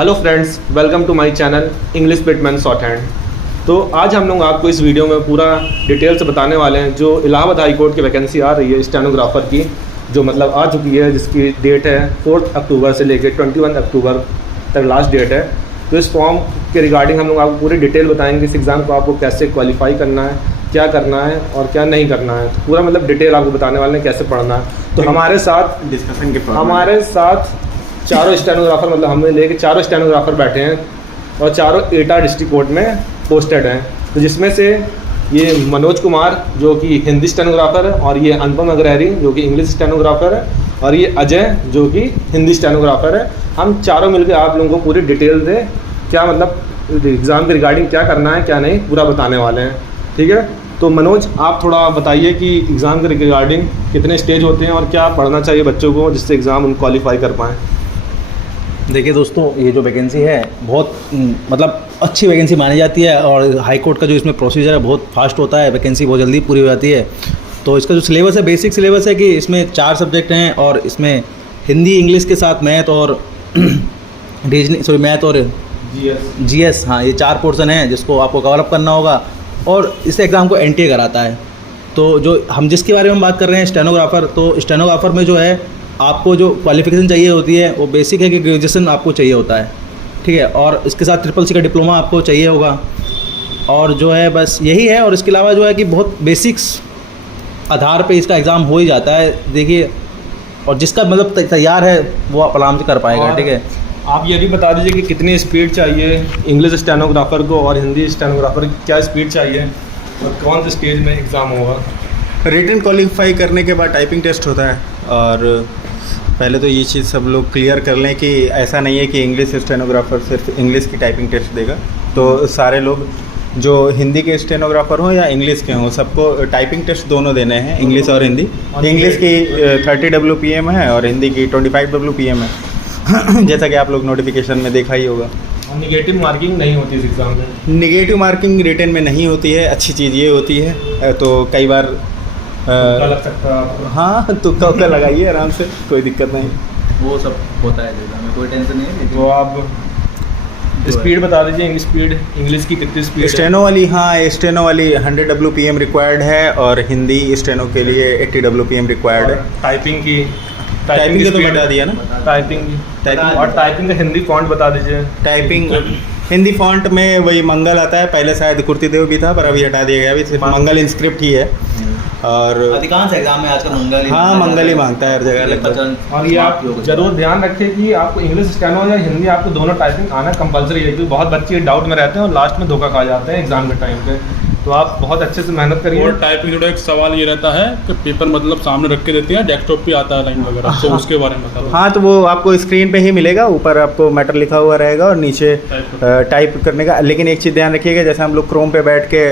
Hello friends, welcome to my channel English Pitman shorthand. तो आज हम लोग आपको इस वीडियो में पूरा डिटेल से बताने वाले हैं जो इलाहाबाद हाई कोर्ट की वैकेंसी आ रही है स्टेनोग्राफ़र की, जो मतलब आ चुकी है, जिसकी डेट है 4 अक्टूबर से लेकर 21 अक्टूबर तक लास्ट डेट है। तो इस फॉर्म के रिगार्डिंग हम लोग आपको पूरी डिटेल बताएंगे, इस एग्ज़ाम को आपको कैसे क्वालिफाई करना है, क्या करना है और क्या नहीं करना है। तो पूरा मतलब डिटेल आपको बताने वाले हैं कैसे पढ़ना है। तो हमारे साथ डिस्कशन के हमारे साथ चारों स्टेनोग्राफ़र, मतलब हमने लेके चारों स्टेनोग्राफ़र बैठे हैं और चारों एटा डिस्ट्रिक्ट कोर्ट में पोस्टेड हैं। तो जिसमें से ये मनोज कुमार जो कि हिंदी स्टेनोग्राफ़र है, और ये अनुपम अग्रहरी जो कि इंग्लिश स्टेनोग्राफ़र है, और ये अजय जो कि हिंदी स्टेनोग्राफ़र है। हम चारों मिलकर आप लोगों को पूरी डिटेल दें, क्या मतलब एग्ज़ाम के रिगार्डिंग क्या करना है क्या नहीं, पूरा बताने वाले हैं। ठीक है, तो मनोज आप थोड़ा बताइए कि एग्ज़ाम के रिगार्डिंग कितने स्टेज होते हैं और क्या पढ़ना चाहिए बच्चों को जिससे एग्ज़ाम उन क्वालिफाई कर पाएँ। देखिए दोस्तों, ये जो वैकेंसी है बहुत मतलब अच्छी वैकेंसी मानी जाती है, और हाई कोर्ट का जो इसमें प्रोसीजर है बहुत फास्ट होता है, वैकेंसी बहुत जल्दी पूरी हो जाती है। तो इसका जो सिलेबस है, बेसिक सिलेबस है कि इसमें 4 सब्जेक्ट हैं, और इसमें हिंदी इंग्लिश के साथ मैथ और रीजनिंग मैथ और जीएस, हाँ, ये 4 पोर्शन हैं जिसको आपको कवर अप करना होगा, और इस एग्ज़ाम को एनटीए कराता है। तो जो हम जिसके बारे में बात कर रहे हैं स्टेनोग्राफ़र, तो स्टेनोग्राफ़र में जो है आपको जो क्वालिफ़िकेशन चाहिए होती है वो बेसिक है कि ग्रेजुएशन आपको चाहिए होता है, ठीक है, और इसके साथ CCC का डिप्लोमा आपको चाहिए होगा, और जो है बस यही है। और इसके अलावा जो है कि बहुत बेसिक्स आधार पे इसका एग्ज़ाम हो ही जाता है, देखिए, और जिसका मतलब तैयार है वो आप आराम से कर पाएगा। ठीक है, आप ये भी बता दीजिए कि कितनी स्पीड चाहिए इंग्लिश स्टेनोग्राफ़र को और हिंदी स्टेनोग्राफ़र की क्या स्पीड चाहिए और कौन से स्टेज में एग्ज़ाम होगा। रिटन क्वालिफाई करने के बाद टाइपिंग टेस्ट होता है, और पहले तो ये चीज़ सब लोग क्लियर कर लें कि ऐसा नहीं है कि इंग्लिश स्टेनोग्राफ़र सिर्फ इंग्लिश की टाइपिंग टेस्ट देगा। तो सारे लोग जो हिंदी के स्टेनोग्राफ़र हों या इंग्लिश के हों, सबको टाइपिंग टेस्ट दोनों देने हैं, इंग्लिश और हिंदी। इंग्लिश की 30 WPM है और हिंदी की 25 WPM है जैसा कि आप लोग नोटिफिकेशन में देखा ही होगा। और निगेटिव मार्किंग नहीं होती इस एग्ज़ाम में। निगेटिव मार्किंग रिटन में नहीं होती है, अच्छी चीज़ ये होती है। तो कई बार लग सकता है, हाँ, तुक्का लगाइए आराम से, कोई दिक्कत नहीं, वो सब होता है एग्ज़ाम में, कोई टेंशन नहीं है। तो आप स्पीड बता दीजिए, इंग्लिश की कितनी स्पीड? स्टेनो वाली, हाँ, स्टेनो वाली 100 WPM रिक्वायर्ड है, और हिंदी स्टेनो के लिए 80 WPM रिक्वायर्ड है। टाइपिंग की टाइपिंग तो बता दिया ना, टाइपिंग और टाइपिंग का हिंदी फॉन्ट बता दीजिए। टाइपिंग हिंदी फॉन्ट में वही मंगल आता है, पहले शायद कुर्तीदेव भी था पर अभी हटा दिया गया, अभी सिर्फ मंगल इंस्क्रिप्ट ही है। और अधिकांश एग्जाम में आजकल मंगल ही, हाँ, मंगल ही मांगता है हर जगह लगभग। और ये आप जरूर ध्यान रखें कि आपको इंग्लिश स्टेनो या हिंदी, आपको दोनों टाइपिंग आना कंपलसरी है, क्योंकि बहुत बच्चे डाउट में रहते हैं और लास्ट में धोखा खा जाते हैं एग्जाम के टाइम पे। तो आप बहुत अच्छे से मेहनत करिए। और टाइपिंग जुड़ा एक सवाल ये रहता है कि पेपर मतलब सामने रख के देते हैं, डेस्कटॉप पे आता है लाइन वगैरह, तो उसके बारे में बता दो। हाँ, तो वो आपको स्क्रीन पे ही मिलेगा, ऊपर आपको मैटर लिखा हुआ रहेगा और नीचे टाइप करने का। लेकिन एक चीज़ ध्यान रखिएगा, जैसे हम लोग क्रोम पे बैठ के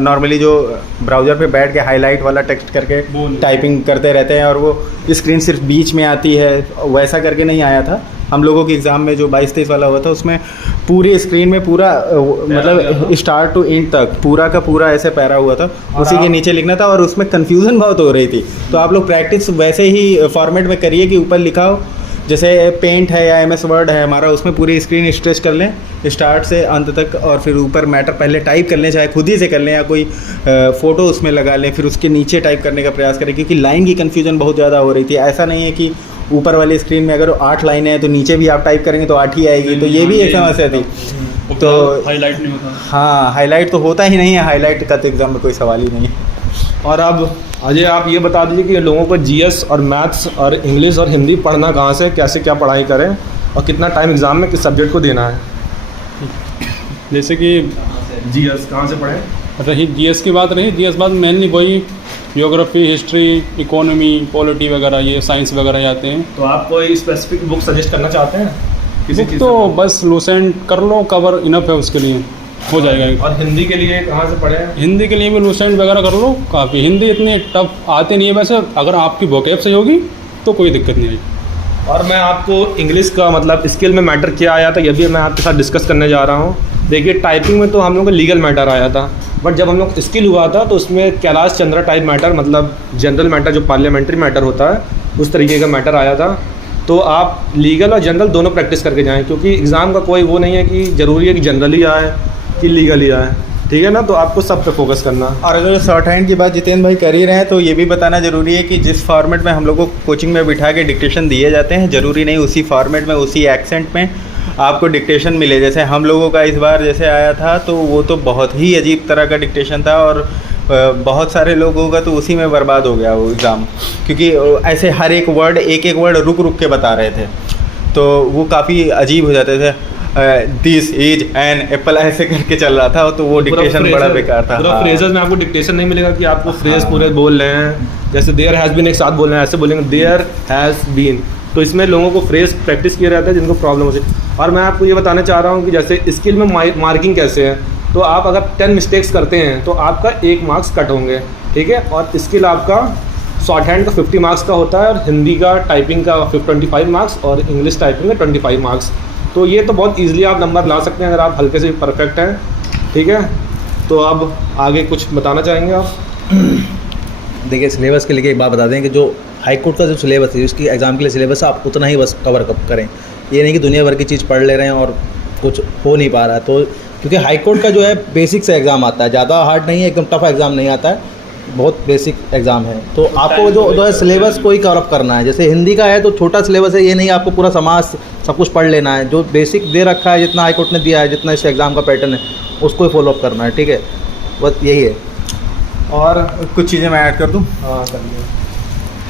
नॉर्मली जो ब्राउज़र पे बैठ के हाईलाइट वाला टेक्स्ट करके टाइपिंग करते रहते हैं और वो स्क्रीन सिर्फ बीच में आती है, वैसा करके नहीं आया था। हम लोगों के एग्ज़ाम में जो 22-23 वाला हुआ था उसमें पूरी स्क्रीन में पूरा मतलब स्टार्ट टू एंड तक पूरा का पूरा ऐसे पैरा हुआ था, उसी के नीचे लिखना था, और उसमें कन्फ्यूज़न बहुत हो रही थी। तो आप लोग प्रैक्टिस वैसे ही फॉर्मेट में करिए कि ऊपर लिखा हो, जैसे पेंट है या MS वर्ड है हमारा, उसमें पूरी स्क्रीन स्ट्रेच कर लें स्टार्ट से अंत तक, और फिर ऊपर मैटर पहले टाइप कर लें, चाहे खुद ही से कर लें या कोई फ़ोटो उसमें लगा लें, फिर उसके नीचे टाइप करने का प्रयास करें, क्योंकि लाइन की कन्फ्यूजन बहुत ज़्यादा हो रही थी। ऐसा नहीं है कि ऊपर वाली स्क्रीन में अगर 8 लाइनें हैं तो नीचे भी आप टाइप करेंगे तो 8 ही आएगी, तो ये भी एक समस्या थी। तो हाईलाइट नहीं होता, हाँ, हाईलाइट तो होता ही नहीं है, हाईलाइट का तो एग्ज़ाम में कोई सवाल ही नहीं है। और अब अजय आप ये बता दीजिए कि लोगों को GS और मैथ्स और इंग्लिश और हिंदी पढ़ना कहाँ से, कैसे क्या पढ़ाई करें और कितना टाइम एग्ज़ाम में किस सब्जेक्ट को देना है। जैसे कि GS कहाँ से पढ़ें? रही GS की बात रही, GS बात मेनली वही ज्योग्राफी, हिस्ट्री, इकोनॉमी, पॉलिटी वगैरह, ये साइंस वगैरह आते हैं। तो आप कोई स्पेसिफिक बुक सजेस्ट करना चाहते हैं किसी बुक? तो बस लूसेंट कर लो, कवर इनफ है, उसके लिए हो जाएगा। और हिंदी के लिए कहाँ से पढ़ें? हिंदी के लिए भी लूसेंट वगैरह कर लो, काफ़ी। हिंदी इतनी टफ आती नहीं है वैसे, अगर आपकी वोकैब सही होगी तो कोई दिक्कत नहीं आएगी। और मैं आपको इंग्लिश का मतलब स्किल में मैटर क्या आया था ये भी मैं आपके साथ डिस्कस करने जा रहा हूँ। देखिए, टाइपिंग में तो हम लोग का लीगल मैटर आया था, बट जब हम लोग स्किल हुआ था तो उसमें कैलाश चंद्रा टाइप मैटर, मतलब जनरल मैटर जो पार्लियामेंट्री मैटर होता है, उस तरीके का मैटर आया था। तो आप लीगल और जनरल दोनों प्रैक्टिस करके जाएं, क्योंकि एग्ज़ाम का कोई वो नहीं है कि ज़रूरी है कि जनरल ही आए कि लीगल ही आए, ठीक है ना। तो आपको सब पे फोकस करना। और अगर शॉर्ट हैंड की बात जितेंद्र भाई कर ही रहे हैं तो ये भी बताना ज़रूरी है कि जिस फॉर्मेट में हम लोग को कोचिंग में बिठा के डिक्टेशन दिए जाते हैं, ज़रूरी नहीं उसी फॉर्मेट में उसी एक्सेंट में आपको डिक्टेशन मिले। जैसे हम लोगों का इस बार जैसे आया था तो वो तो बहुत ही अजीब तरह का डिक्टेशन था, और बहुत सारे लोगों का तो उसी में बर्बाद हो गया वो एग्ज़ाम, क्योंकि ऐसे हर एक वर्ड रुक रुक के बता रहे थे, तो वो काफ़ी अजीब हो जाते थे। दिस इज एन एप्पल ऐसे करके चल रहा था, तो वो डिक्टेशन बड़ा बेकार था। पूरा फ्रेजेस में आपको डिक्टेशन नहीं मिलेगा कि आपको फ्रेज पूरे बोल रहे हैं, जैसे देयर हैज़ बीन एक साथ बोल रहे हैं, ऐसे बोलेंगे देयर हैज़ बीन। तो इसमें लोगों को फ्रेज प्रैक्टिस किया रहता है जिनको प्रॉब्लम हो सकती है। और मैं आपको ये बताना चाह रहा हूँ कि जैसे स्किल में मार्किंग कैसे है, तो आप अगर 10 मिस्टेक्स करते हैं तो आपका 1 मार्क्स कट होंगे, ठीक है। और स्किल आपका शॉर्ट हैंड का 50 मार्क्स का होता है, और हिंदी का टाइपिंग का 25 मार्क्स, और इंग्लिश टाइपिंग का 25 मार्क्स। तो ये तो बहुत ईजिली आप नंबर ला सकते हैं अगर आप हल्के से परफेक्ट हैं, ठीक है। तो अब आगे कुछ बताना चाहेंगे आप? देखिए, सिलेबस के लिए एक बात बता दें कि जो हाई कोर्ट का जो सिलेबस है उसकी एग्ज़ाम के लिए सिलेबस आप उतना ही बस कवर करें। ये नहीं कि दुनिया भर की चीज़ पढ़ ले रहे हैं और कुछ हो नहीं पा रहा है। तो क्योंकि हाई कोर्ट का जो है बेसिक से एग्ज़ाम आता है, ज़्यादा हार्ड नहीं है, एकदम टफ एग्ज़ाम नहीं आता है, बहुत बेसिक एग्ज़ाम है। तो आपको जो है सिलेबस को ही कवर अप करना है। जैसे हिंदी का है तो छोटा सिलेबस है, ये नहीं आपको पूरा समाज सब कुछ पढ़ लेना है। जो बेसिक दे रखा है, जितना हाई कोर्ट ने दिया है, जितना इस एग्ज़ाम का पैटर्न है, उसको ही फॉलो अप करना है, ठीक है। बस यही है। और कुछ चीज़ें मैं ऐड कर दूँ। हाँ, करिए।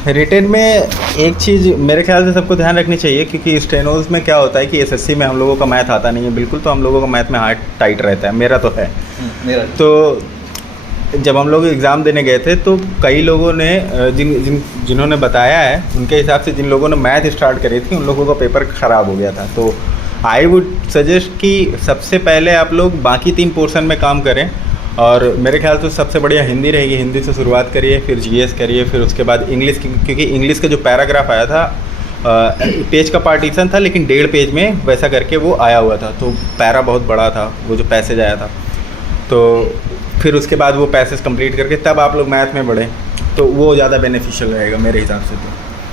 रिटेन में एक चीज़ मेरे ख्याल से सबको ध्यान रखनी चाहिए, क्योंकि स्टेनोज में क्या होता है कि एसएससी में हम लोगों का मैथ आता नहीं है बिल्कुल, तो हम लोगों का मैथ में हार्ड टाइट रहता है, मेरा तो है। मेरा तो जब हम लोग एग्ज़ाम देने गए थे तो कई लोगों ने जिन्होंने बताया है उनके हिसाब से जिन लोगों ने मैथ स्टार्ट करी थी उन लोगों का पेपर ख़राब हो गया था। तो आई वुड सजेस्ट कि सबसे पहले आप लोग बाकी 3 पोर्शन में काम करें, और मेरे ख्याल से सबसे बढ़िया हिंदी रहेगी। हिंदी से शुरुआत करिए, फिर जीएस करिए, फिर उसके बाद इंग्लिश की, क्योंकि इंग्लिश का जो पैराग्राफ आया था पेज का पार्टीशन था लेकिन 1.5 पेज में वैसा करके वो आया हुआ था, तो पैरा बहुत बड़ा था वो जो पैसेज आया था। तो फिर उसके बाद वो पैसेज कंप्लीट करके तब आप लोग मैथ में बढ़ें, तो वो ज़्यादा बेनिफिशियल रहेगा मेरे हिसाब से।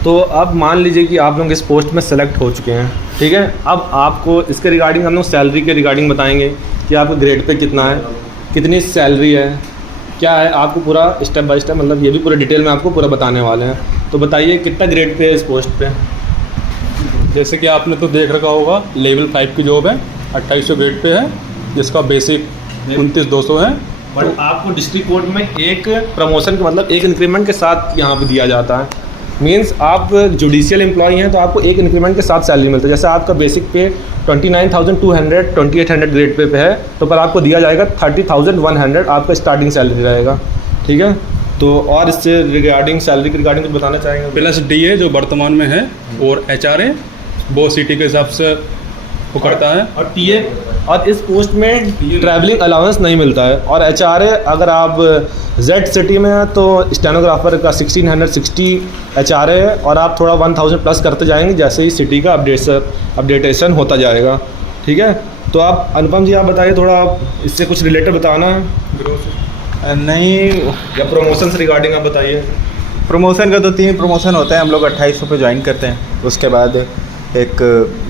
तो अब मान लीजिए कि आप लोग इस पोस्ट में सेलेक्ट हो चुके हैं, ठीक है। अब आपको इसके रिगार्डिंग हम लोग सैलरी के रिगार्डिंग बताएंगे कि आपको ग्रेड पे कितना है, कितनी सैलरी है, क्या है, आपको पूरा स्टेप बाय स्टेप, मतलब ये भी पूरे डिटेल में आपको पूरा बताने वाले हैं। तो बताइए कितना ग्रेड पे है इस पोस्ट पे? जैसे कि आपने तो देख रखा होगा, लेवल 5 की जॉब है, 2800 ग्रेड पे है, जिसका बेसिक 29,200 है। बट आपको डिस्ट्रिक्ट कोर्ट में एक प्रमोशन के मतलब एक इंक्रीमेंट के साथ यहाँ पे दिया जाता है। मींस आप जुडिशियल एम्प्लॉय हैं तो आपको एक इंक्रीमेंट के साथ सैलरी मिलती है। जैसे आपका बेसिक पे 29,200 2800 ग्रेड पे है, तो पर आपको दिया जाएगा 30,100 आपका स्टार्टिंग सैलरी रहेगा, ठीक है। तो और इससे रिगार्डिंग सैलरी के रिगार्डिंग कुछ बताना चाहेंगे? प्लस DA जो वर्तमान में है, और HRA वो सिटी के हिसाब से वो करता है, और TA, और इस पोस्ट में ट्रैवलिंग अलाउंस नहीं मिलता है। और HRA अगर आप Z सिटी में हैं तो स्टेनोग्राफर का 1660 HRA है, और आप थोड़ा 1000 प्लस करते जाएंगे जैसे ही सिटी का अपडेटेशन होता जाएगा, ठीक है। तो आप अनुपम जी आप बताइए थोड़ा, आप इससे कुछ रिलेटेड बताना है? नहीं, या प्रमोशन से रिगार्डिंग आप बताइए। प्रमोशन का तो 3 प्रमोशन होता है, हम लोग 2800 पे ज्वाइन करते हैं। उसके बाद एक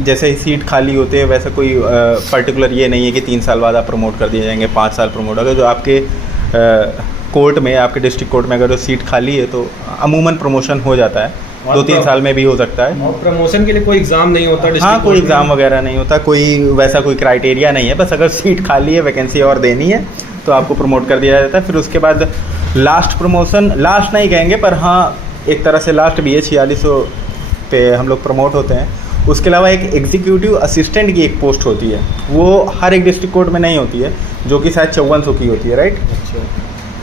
जैसे ही सीट खाली होते हैं वैसा कोई पर्टिकुलर ये नहीं है कि 3 साल बाद आप प्रमोट कर दिए जाएंगे, 5 साल प्रमोट। अगर जो आपके कोर्ट में, आपके डिस्ट्रिक्ट कोर्ट में अगर जो सीट खाली है तो अमूमन प्रमोशन हो जाता है, 2-3 साल में भी हो सकता है। और प्रमोशन के लिए कोई एग्ज़ाम नहीं होता? हाँ, कोई एग्ज़ाम वगैरह नहीं होता, कोई वैसा कोई क्राइटेरिया नहीं है, बस अगर सीट खाली है, वैकेंसी और देनी है तो आपको प्रमोट कर दिया जाता है। फिर उसके बाद लास्ट प्रमोशन, लास्ट नहीं कहेंगे पर हाँ एक तरह से लास्ट भी है, 4600 पे हम लोग प्रमोट होते हैं। उसके अलावा एक एग्जीक्यूटिव असिस्टेंट की एक पोस्ट होती है, वो हर एक डिस्ट्रिक्ट कोर्ट में नहीं होती है, जो कि शायद 5400 की होती है, राइट? अच्छा,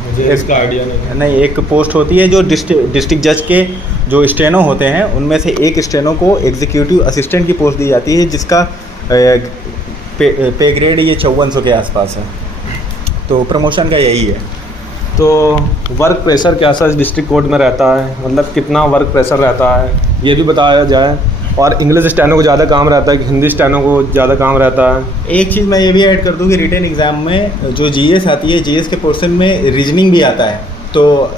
मुझे इसका आइडिया नहीं। एक पोस्ट होती है जो डिस्ट्रिक्ट जज के जो स्टेनो होते हैं उनमें से एक स्टेनो को एग्जीक्यूटिव असिस्टेंट की पोस्ट दी जाती है, जिसका पे ग्रेड ये 5400 के आसपास है। तो प्रमोशन का यही है। तो वर्क प्रेशर कैसा इस डिस्ट्रिक्ट कोर्ट में रहता है, मतलब कितना वर्क प्रेशर रहता है ये भी बताया जाए। और इंग्लिश स्टेनो को ज़्यादा काम रहता है कि हिंदी स्टेनो को ज़्यादा काम रहता है? एक चीज़ मैं ये भी ऐड कर दूँ कि रिटन एग्ज़ाम में जो जीएस आती है, जीएस के पोर्शन में रीजनिंग भी आता है, तो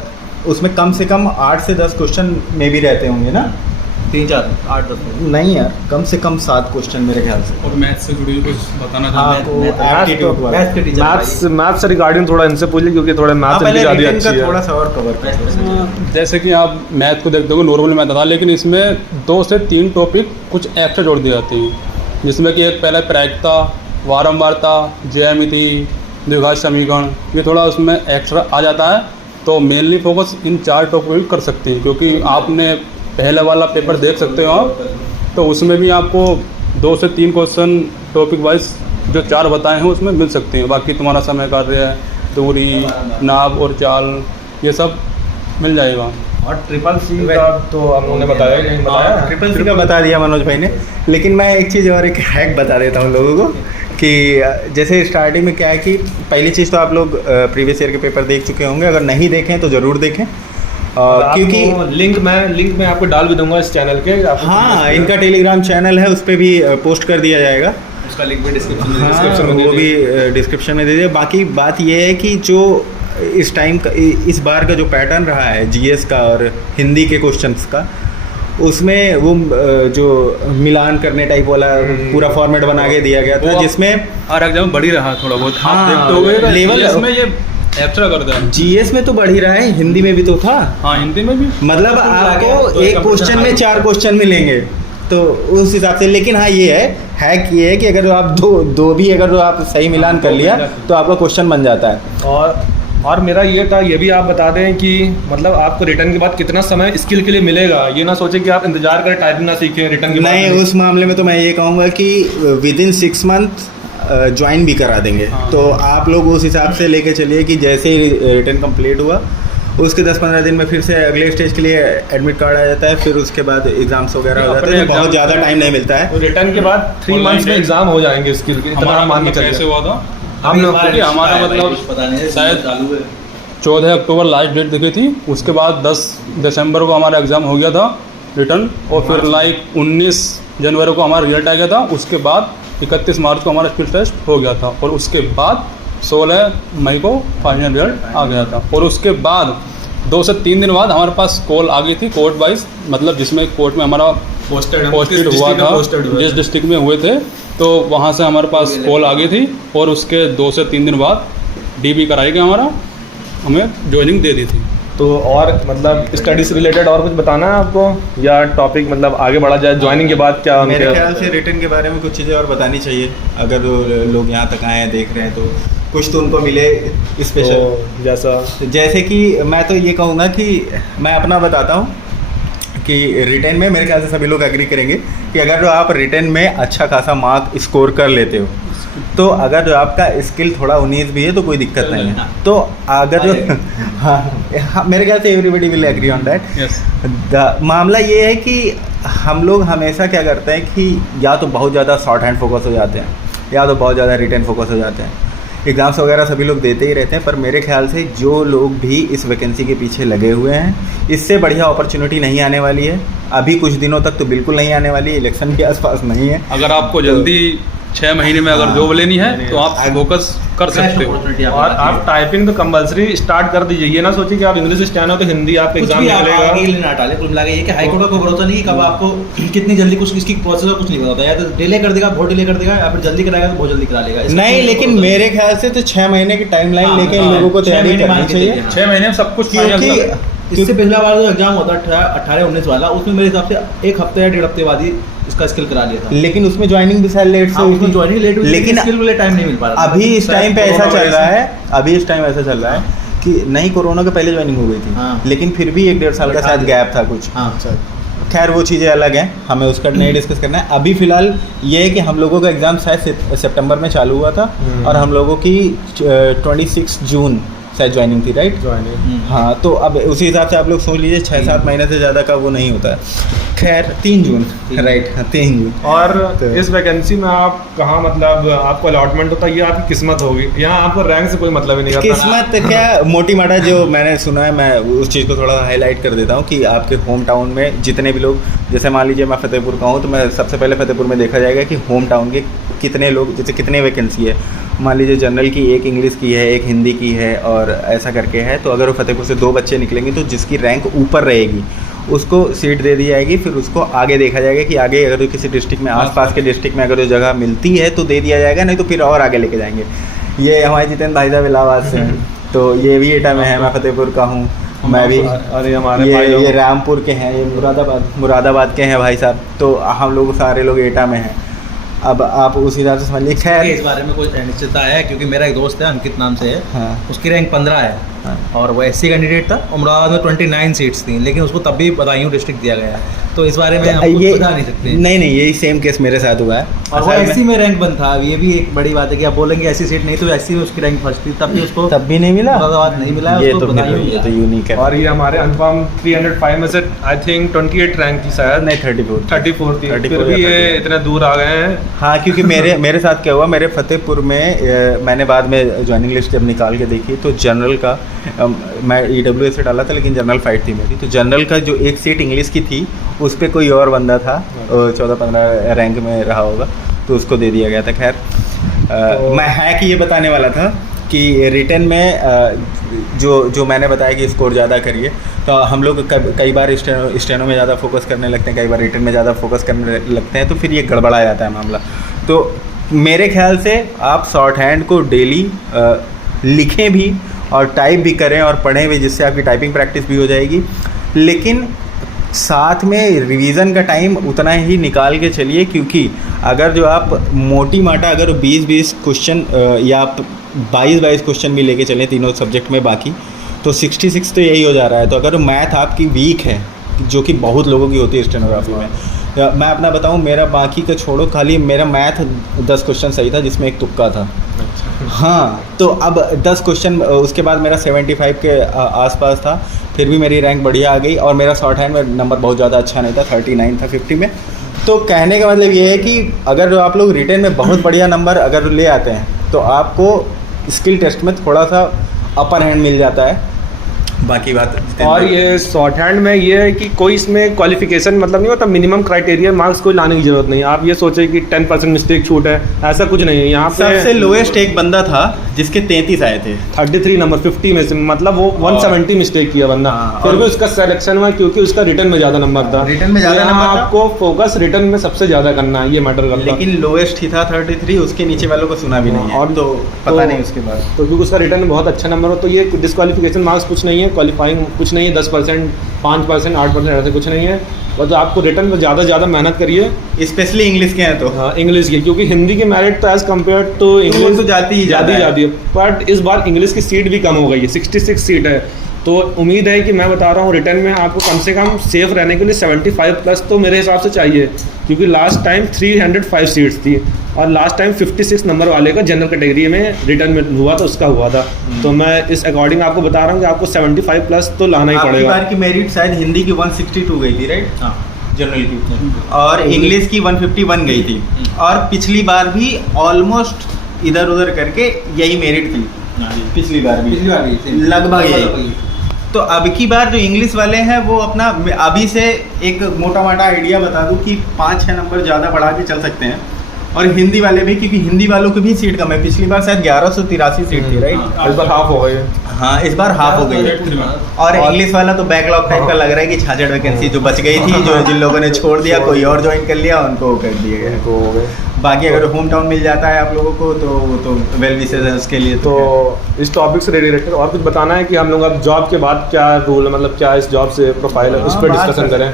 उसमें कम से कम 8 से 10 क्वेश्चन में भी रहते होंगे ना? 3-4 8-10 नहीं यार, कम से कम 7 क्वेश्चन मेरे ख्याल से। और मैथ्स से जुड़ी हुई कुछ बताना हाँ, चाहते तो एप्टीट्यूड वाला। मैथ्स के टीचर मैथ्स से रिगार्डिंग थोड़ा इनसे पूछ ली, क्योंकि थोड़ा हाँ, मैथ्स पहले ज़्यादा रिटन अच्छी का है। थोड़ा सा और कवर कर दो। हैं। जैसे कि आप मैथ को देखते हो नॉर्मल मैथ था, लेकिन इसमें 2 से 3 टॉपिक कुछ एक्स्ट्रा जोड़ दिए जाते हैं, जिसमें कि एक पहला प्रायिकता, वारंवारता, ज्यामिति, द्विघात समीकरण, ये थोड़ा उसमें एक्स्ट्रा आ जाता है। तो मेनली फोकस इन 4 टॉपिक पर कर सकते हैं, क्योंकि आपने पहले वाला पेपर देख सकते हो आप, तो उसमें भी आपको 2 से 3 क्वेश्चन टॉपिक वाइज जो 4 बताए हैं उसमें मिल सकते हैं। बाकी तुम्हारा समय कार्य, दूरी, नाप और चाल, ये सब मिल जाएगा। और ट्रिपल सी का तो हम लोगों ने बताया ही नहीं, बताया ट्रिपल सी का बता दिया मनोज भाई ने, लेकिन मैं एक चीज़ और एक हैक बता देता हूँ लोगों को कि जैसे स्टार्टिंग में क्या है कि पहली चीज़ तो आप लोग प्रीवियस ईयर के पेपर देख चुके होंगे, अगर नहीं देखें तो ज़रूर देखें, क्योंकि लिंक मैं आपको डाल भी दूंगा इस चैनल के। हाँ, इनका टेलीग्राम चैनल है, उस पर भी पोस्ट कर दिया जाएगा, उसका लिंक भी डिस्क्रिप्शन में हाँ, वो भी डिस्क्रिप्शन में दे दिया। बाकी बात ये है कि जो इस टाइम का इस बार का जो पैटर्न रहा है जीएस का और हिंदी के क्वेश्चंस का, उसमें वो जो मिलान करने टाइप वाला पूरा फॉर्मेट बना के दिया गया था, जिसमें हर एग्जाम बढ़ ही रहा है थोड़ा बहुत। हाँ, आप देखते होगे लेवल इसमें ये एक्स्ट्रा कर दिया। जीएस में तो बढ़ ही रहा है, हिंदी में भी तो था। हाँ, हिंदी में भी मतलब आपको एक क्वेश्चन में 4 क्वेश्चन मिलेंगे, तो उस हिसाब से। लेकिन हाँ, ये है हैक, ये है कि अगर आप दो भी अगर आप सही मिलान कर लिया तो आपका क्वेश्चन बन जाता है। और मेरा ये था, ये भी आप बता दें कि मतलब आपको रिटर्न के बाद कितना समय स्किल के लिए मिलेगा। ये ना सोचे कि आप इंतजार करें, टाइपिंग ना सीखें रिटर्न के बाद। नहीं, उस मामले में तो मैं ये कहूँगा कि विदिन 6 मंथ ज्वाइन भी करा देंगे। तो आप लोग उस हिसाब से लेके चलिए कि जैसे ही रिटर्न कंप्लीट हुआ उसके 10-15 दिन में फिर से अगले स्टेज के लिए एडमिट कार्ड आ जाता है, फिर उसके बाद एग्जाम्स वगैरह हो जाते हैं, तो बहुत ज़्यादा टाइम नहीं मिलता है। तो रिटर्न के बाद 3 मंथ्स में एग्जाम हो जाएंगे स्किल के, इतना मान के कैसे चलिए। हुआ था हम लोग हमारा मतलब पता नहीं शायद चालू है 14 अक्टूबर लास्ट डेट दिखी थी, उसके बाद 10 दिसंबर को हमारा एग्ज़ाम हो गया था रिटर्न, और फिर 19 जनवरी को हमारा रिजल्ट आ गया था। उसके बाद 31 मार्च को हमारा स्किल टेस्ट हो गया था, और उसके बाद 16 मई को फाइनल रिजल्ट आ गया था। और उसके बाद 2 से 3 दिन बाद हमारे पास कॉल आ गई थी कोर्ट वाइज, मतलब जिसमें कोर्ट में हमारा पोस्टेड हुआ था, जिस डिस्ट्रिक्ट में हुए थे, तो वहाँ से हमारे पास कॉल आ गई थी, और उसके 2 से 3 दिन बाद डीबी कराई गई, हमारा हमें ज्वाइनिंग दे दी थी। तो और मतलब स्टडी से रिलेटेड और कुछ बताना है आपको, या टॉपिक मतलब आगे बढ़ा जाए ज्वाइनिंग के बाद? क्या मेरे ख्याल से रिटर्न के बारे में कुछ चीज़ें और बतानी चाहिए, अगर लोग यहाँ तक आए हैं देख रहे हैं तो कुछ तो उनको मिले स्पेशल। जैसे कि मैं तो ये कहूँगा कि मैं अपना बताता हूँ कि रिटर्न में मेरे ख्याल से सभी लोग एग्री करेंगे कि अगर जो आप रिटर्न में अच्छा खासा मार्क स्कोर कर लेते हो, तो अगर जो आपका स्किल थोड़ा 19 भी है तो कोई दिक्कत नहीं है। तो अगर जो हाँ, मेरे ख्याल से everybody will agree on that. मामला ये है कि हम लोग हमेशा क्या करते हैं कि या तो बहुत ज़्यादा शॉर्ट हैंड फोकस हो जाते हैं, या तो बहुत ज़्यादा रिटर्न फोकस हो जाते हैं। एग्ज़ाम्स वगैरह सभी लोग देते ही रहते हैं, पर मेरे ख्याल से जो लोग भी इस वैकेंसी के पीछे लगे हुए हैं, इससे बढ़िया अपॉर्चुनिटी नहीं आने वाली है। अभी कुछ दिनों तक तो बिल्कुल नहीं आने वाली, इलेक्शन के आसपास नहीं है। अगर आपको जल्दी 6 महीने में अगर जॉब लेनी है तो आप फोकस कर सकते हो। और आप टाइपिंग तो कंपलसरी स्टार्ट कर दीजिए, ये ना सोचिए कि आप इंग्लिश स्टैंड हो तो हिंदी आपका एग्जाम निकलेगा। टाले कुल मिला के ये कि हाई कोर्ट का कोई भरोसा नहीं कि कब आपको कितनी जल्दी कुछ इसकी प्रोसेस कुछ नहीं बताता, या तो डिले कर देगा, बहुत डिले कर देगा, या फिर जल्दी कराएगा तो बहुत जल्दी करा लेगा। नहीं, लेकिन मेरे ख्याल से तो 6 महीने की टाइमलाइन लेके इन लोगों को तैयारी करनी चाहिए। 6 महीने में सब कुछ क्योंकि इससे पिछला बार जो एग्जाम होता 18-19 वाला, उसमें मेरे हिसाब से 1 हफ्ते या 1.5 हफ्ते बाद ही इसका स्किल करा लिया था। लेकिन उसमें ज्वाइनिंग भी शायद लेट से हुई थी। ज्वाइनिंग लेट हुई, लेकिन स्किल के लिए टाइम नहीं मिल पा रहा। अभी इस टाइम पे ऐसा चल रहा है, अभी इस टाइम ऐसा चल रहा है कि नहीं, कोरोना के पहले ज्वाइनिंग हो गई थी। हाँ। लेकिन फिर भी 1-1.5 साल का शायद गैप था कुछ। हाँ, खैर वो चीज़ें अलग हैं, हमें उसका नहीं डिस्कस करना है। अभी फ़िलहाल ये है कि हम लोगों का एग्ज़ाम शायद सितंबर में चालू हुआ था, और हम लोगों की 26 जून शायद ज्वाइनिंग थी, राइट? हाँ, तो अब उसी हिसाब से आप लोग सोच लीजिए 6-7 महीने से ज़्यादा का वो नहीं होता है। खैर 3 जून, राइट, 3 जून। और तो इस वैकेंसी में आप कहाँ मतलब आपको अलॉटमेंट होता है, ये आपकी किस्मत होगी, यहाँ आपको रैंक से कोई मतलब ही नहीं रहता। किस्मत क्या मोटी माटा जो मैंने सुना है, मैं उस चीज़ को थोड़ा हाईलाइट कर देता हूँ कि आपके होम टाउन में जितने भी लोग, जैसे मान लीजिए मैं फतेहपुर का हूँ, तो मैं सबसे पहले फतेहपुर में देखा जाएगा कि होम टाउन के कितने लोग, जैसे कितने वैकेंसी है। मान लीजिए जनरल की 1 इंग्लिश की है, 1 हिंदी की है, और ऐसा करके है। तो अगर वो फतेहपुर से 2 बच्चे निकलेंगे तो जिसकी रैंक ऊपर रहेगी उसको सीट दे दी जाएगी। फिर उसको आगे देखा जाएगा कि आगे अगर किसी डिस्ट्रिक्ट में, आसपास के डिस्ट्रिक्ट में अगर जो जगह मिलती है तो दे दिया जाएगा, नहीं तो फिर और आगे लेके जाएंगे। ये हमारे जितेंद्र भाई साहब इलाहाबाद से हैं, तो ये भी एटा में है, मैं फतेहपुर का हूँ, मैं भी। अरे हमारे ये रामपुर के हैं, ये मुरादाबाद के हैं भाई साहब, तो हम लोग सारे लोग एटा में हैं। अब आप उस हिसाब से समझिए। खैर इस बारे में कोई अनिश्चितता है, क्योंकि मेरा एक दोस्त है अंकित नाम से है, हाँ। उसकी रैंक 15 है, हाँ। और वो एससी कैंडिडेट था। अमरावती में 29 सीट्स थी, लेकिन उसको तब भी बदायूं डिस्ट्रिक्ट दिया गया है। तो इस बारे में हम कुछ ये बता नहीं सकते। नहीं, यही सेम केस मेरे साथ हुआ है। और वो असल में- एससी में रैंक बंद था। ये भी एक बड़ी बात है कि आप बोलेंगे ऐसी सीट नहीं, तो एससी में उसकी रैंक फर्स्ट थी, तब भी उसको तब भी नहीं मिला, मुरादाबाद नहीं मिला है, ये उसको तो बदायूं ये मिला। तो यूनिक है। और ये हमारे अनुपम 305 में से आई थिंक 28 रैंक थी शायद, नहीं 34 34 थी, 34 फिर भी या ये 38। इतना दूर आ गए हैं। हाँ, क्योंकि मेरे साथ क्या हुआ, मेरे फतेहपुर में मैंने बाद में ज्वाइनिंग लिस्ट जब निकाल के देखी तो जनरल का मैं EWS से डाला था, लेकिन जनरल फाइट थी मेरी, तो जनरल का जो एक सीट इंग्लिश की थी उस पर कोई और बंदा था, 14-15 रैंक में रहा होगा, तो उसको दे दिया गया था। खैर मैं है कि ये बताने वाला था कि रिटर्न में जो मैंने बताया कि स्कोर ज़्यादा करिए, तो हम लोग कई बार स्टेनो में ज़्यादा फोकस करने लगते हैं, कई बार रिटर्न में ज़्यादा फोकस करने लगते हैं, तो फिर ये गड़बड़ा जाता है मामला। तो मेरे ख्याल से आप शॉर्ट हैंड को डेली लिखें भी और टाइप भी करें और पढ़ें भी, जिससे आपकी टाइपिंग प्रैक्टिस भी हो जाएगी, लेकिन साथ में रिवीज़न का टाइम उतना ही निकाल के चलिए, क्योंकि अगर जो आप मोटी माटा अगर 20-20 क्वेश्चन या 22-22 क्वेश्चन भी लेके चलें तीनों सब्जेक्ट में बाकी, तो 66 तो यही हो जा रहा है। तो अगर मैथ आपकी वीक है, जो कि बहुत लोगों की होती है स्टेनोग्राफी में, मैं अपना बताऊं, मेरा बाकी का छोड़ो, खाली मेरा मैथ 10 क्वेश्चन सही था, जिसमें एक तुक्का था। हाँ, तो अब 10 क्वेश्चन, उसके बाद मेरा 75 के आसपास था, फिर भी मेरी रैंक बढ़िया आ गई, और मेरा शॉर्ट हैंड में नंबर बहुत ज़्यादा अच्छा नहीं था, 39 था 50 में। तो कहने का मतलब ये है कि अगर जो आप लोग रिटेन में बहुत बढ़िया नंबर अगर ले आते हैं, तो आपको स्किल टेस्ट में थोड़ा सा अपर हैंड मिल जाता है। बाकी बात और ये शॉर्ट हैंड में ये है कि कोई इसमें क्वालिफिकेशन मतलब नहीं होता, मिनिमम क्राइटेरिया मार्क्स कोई लाने की जरूरत नहीं। आप ये सोचे कि 10% मिस्टेक छूट है, ऐसा कुछ नहीं है यहाँ पे। सबसे लोएस्ट एक बंदा था जिसके 33 आए थे, 33 नंबर 50 में से, मतलब वो 170 मिस्टेक किया बंदा, हाँ, फिर भी उसका सिलेक्शन हुआ क्योंकि उसका रिटर्न में ज़्यादा नंबर था। रिटर्न में ज़्यादा तो नंबर था। आपको फोकस रिटर्न में सबसे ज़्यादा करना है, ये मैटर करता है। लेकिन लोएस्ट ही था 33, उसके नीचे वालों को सुना भी नहीं है, और तो पता नहीं उसके बाद। तो क्योंकि उसका रिटर्न में बहुत अच्छा नंबर हो, तो ये डिस्क्वालिफिकेशन मार्क्स कुछ नहीं है, क्वालिफाइंग कुछ नहीं है, 10%, 5%, 8% ऐसे कुछ नहीं है। बस आपको रिटर्न में ज़्यादा मेहनत करिए, स्पेशली इंग्लिश के हैं तो। हाँ, इंग्लिश की, क्योंकि हिंदी की मेरिट तो एज कम्पेयर टू इंग्लिश तो जाती है। बट इस बार इंग्लिश की सीट भी कम हो गई है, 66 सीट है। तो उम्मीद है कि मैं बता रहा हूँ रिटर्न में आपको कम से कम सेफ रहने के लिए 75 प्लस तो मेरे हिसाब से चाहिए, क्योंकि लास्ट टाइम 305 सीट्स थी और लास्ट टाइम 56 नंबर वाले का जनरल कैटेगरी में रिटर्न में हुआ था, उसका हुआ था। तो मैं इस अकॉर्डिंग आपको बता रहा हूँ कि आपको 75 प्लस तो लाना ही आपकी पड़ेगा। बार की मेरिट शायद हिंदी की 162 गई थी, राइट? हाँ, जनरल की, और इंग्लिश की 151 गई थी, और पिछली बार भी ऑलमोस्ट इधर उधर करके यही मेरिट थी, पिछली बार भी लगभग यही। तो अब की बार जो इंग्लिश वाले हैं वो अपना, अभी से एक मोटा मोटा आइडिया बता दूं कि 5-6 नंबर ज़्यादा बढ़ा के चल सकते हैं, और हिंदी वाले भी, क्योंकि हिंदी वालों की भी सीट कम है। पिछली बार शायद 1183 सीट थी, राइट? इस बार हाफ हो गई है। हाँ, इस बार हाफ हो गई है। और इंग्लिश वाला तो बैकलॉग टाइप का लग रहा है कि 66 वैकेंसी जो बच गई थी, जो जिन लोगों ने छोड़ दिया, कोई और ज्वाइन कर लिया, उनको कर दिए गए। तो हो गए। बाकी अगर होम टाउन मिल जाता है आप लोगों को तो वो तो वेल विशेस है उसके लिए। तो इस टॉपिक से रिलेटेड और कुछ बताना है कि हम लोग अब जॉब के बाद क्या रूल है, मतलब क्या इस जॉब से प्रोफाइल है, उस पर बात डिस्कशन कर करें।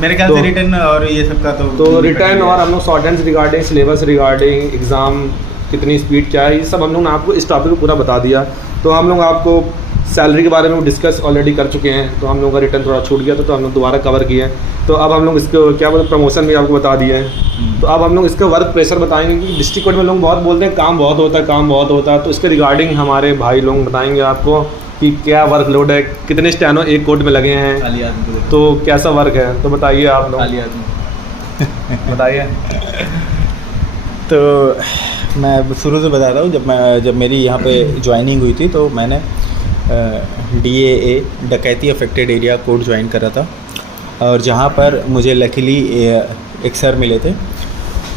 मेरे ख्याल से तो- रिटर्न और ये सब का तो रिटर्न और हम लोग short hand regarding, syllabus regarding, exam कितनी स्पीड क्या है, ये सब हम लोग ने आपको इस टॉपिक को पूरा बता दिया। तो हम लोग आपको सैलरी के बारे में डिस्कस ऑलरेडी कर चुके हैं, तो हम लोग का रिटर्न थोड़ा छूट गया था, तो हम लोग दोबारा कवर किए हैं। तो अब हम लोग इसको क्या बोलते, प्रमोशन भी आपको बता दिए हैं। तो अब हम लोग इसका वर्क प्रेशर बताएंगे कि डिस्ट्रिक्ट कोर्ट में लोग बहुत बोलते हैं काम बहुत होता है, काम बहुत होता है। तो इसके रिगार्डिंग हमारे भाई लोग बताएंगे आपको कि क्या वर्कलोड है, कितने स्टैनो एक कोर्ट में लगे हैं, तो कैसा वर्क है। तो बताइए आप लोग, बताइए। तो मैं शुरू से बताता हूँ, जब मेरी यहाँ पे ज्वाइनिंग हुई थी तो मैंने DAA डकैती अफेक्टेड एरिया कोर्ट ज्वाइन करा था, और जहाँ पर मुझे लकीली एक सर मिले थे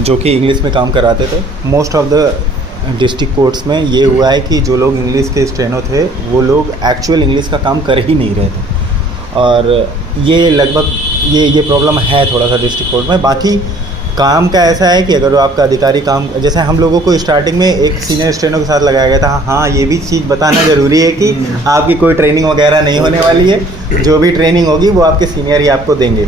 जो कि इंग्लिश में काम कराते थे। Most of the district courts में ये हुआ है कि जो लोग इंग्लिश के स्टेनो थे वो लोग एक्चुअल इंग्लिश का काम कर ही नहीं रहे थे, और ये लगभग ये प्रॉब्लम है थोड़ा सा डिस्ट्रिक्ट कोर्ट में। बाकी काम का ऐसा है कि अगर आपका अधिकारी काम, जैसे हम लोगों को स्टार्टिंग में एक सीनियर स्टेनो के साथ लगाया गया था। हाँ, ये भी चीज़ बताना ज़रूरी है कि आपकी कोई ट्रेनिंग वगैरह नहीं होने वाली है। जो भी ट्रेनिंग होगी वो आपके सीनियर ही आपको देंगे।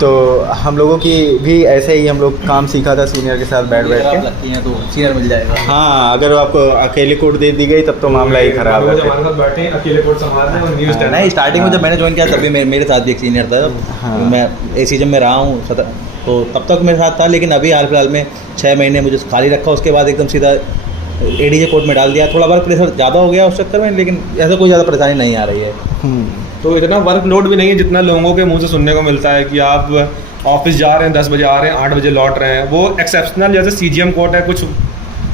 तो हम लोगों की भी ऐसे ही हम लोग काम सीखा था सीनियर के साथ बैठ के। लगती हैं तो सीनियर मिल जाएगा। हाँ, अगर आपको अकेले कोर्ट दे दी गई तब तो मामला ही खराब है। हमारे साथ बैठे हैं, अकेले कोर्ट संभाल रहे हैं और न्यूज़ नहीं, स्टार्टिंग में जब मैंने ज्वाइन किया तब भी मेरे साथ भी एक सीनियर था। हाँ। मैं एक सीजन में रहा हूँ तो तब तक मेरे साथ था, लेकिन अभी हाल फिलहाल में 6 महीने मुझे खाली रखा, उसके बाद एकदम सीधा एडीजे कोर्ट में डाल दिया। थोड़ा वर्क प्रेशर ज़्यादा हो गया उस चक्कर में, लेकिन ऐसा कोई ज़्यादा परेशानी नहीं आ रही है। तो इतना वर्कलोड भी नहीं है जितना लोगों के मुंह से सुनने को मिलता है कि आप ऑफिस जा रहे हैं 10 बजे आ रहे हैं 8 बजे लौट रहे हैं। वो एक्सेप्शनल जैसे सीजीएम कोर्ट है, कुछ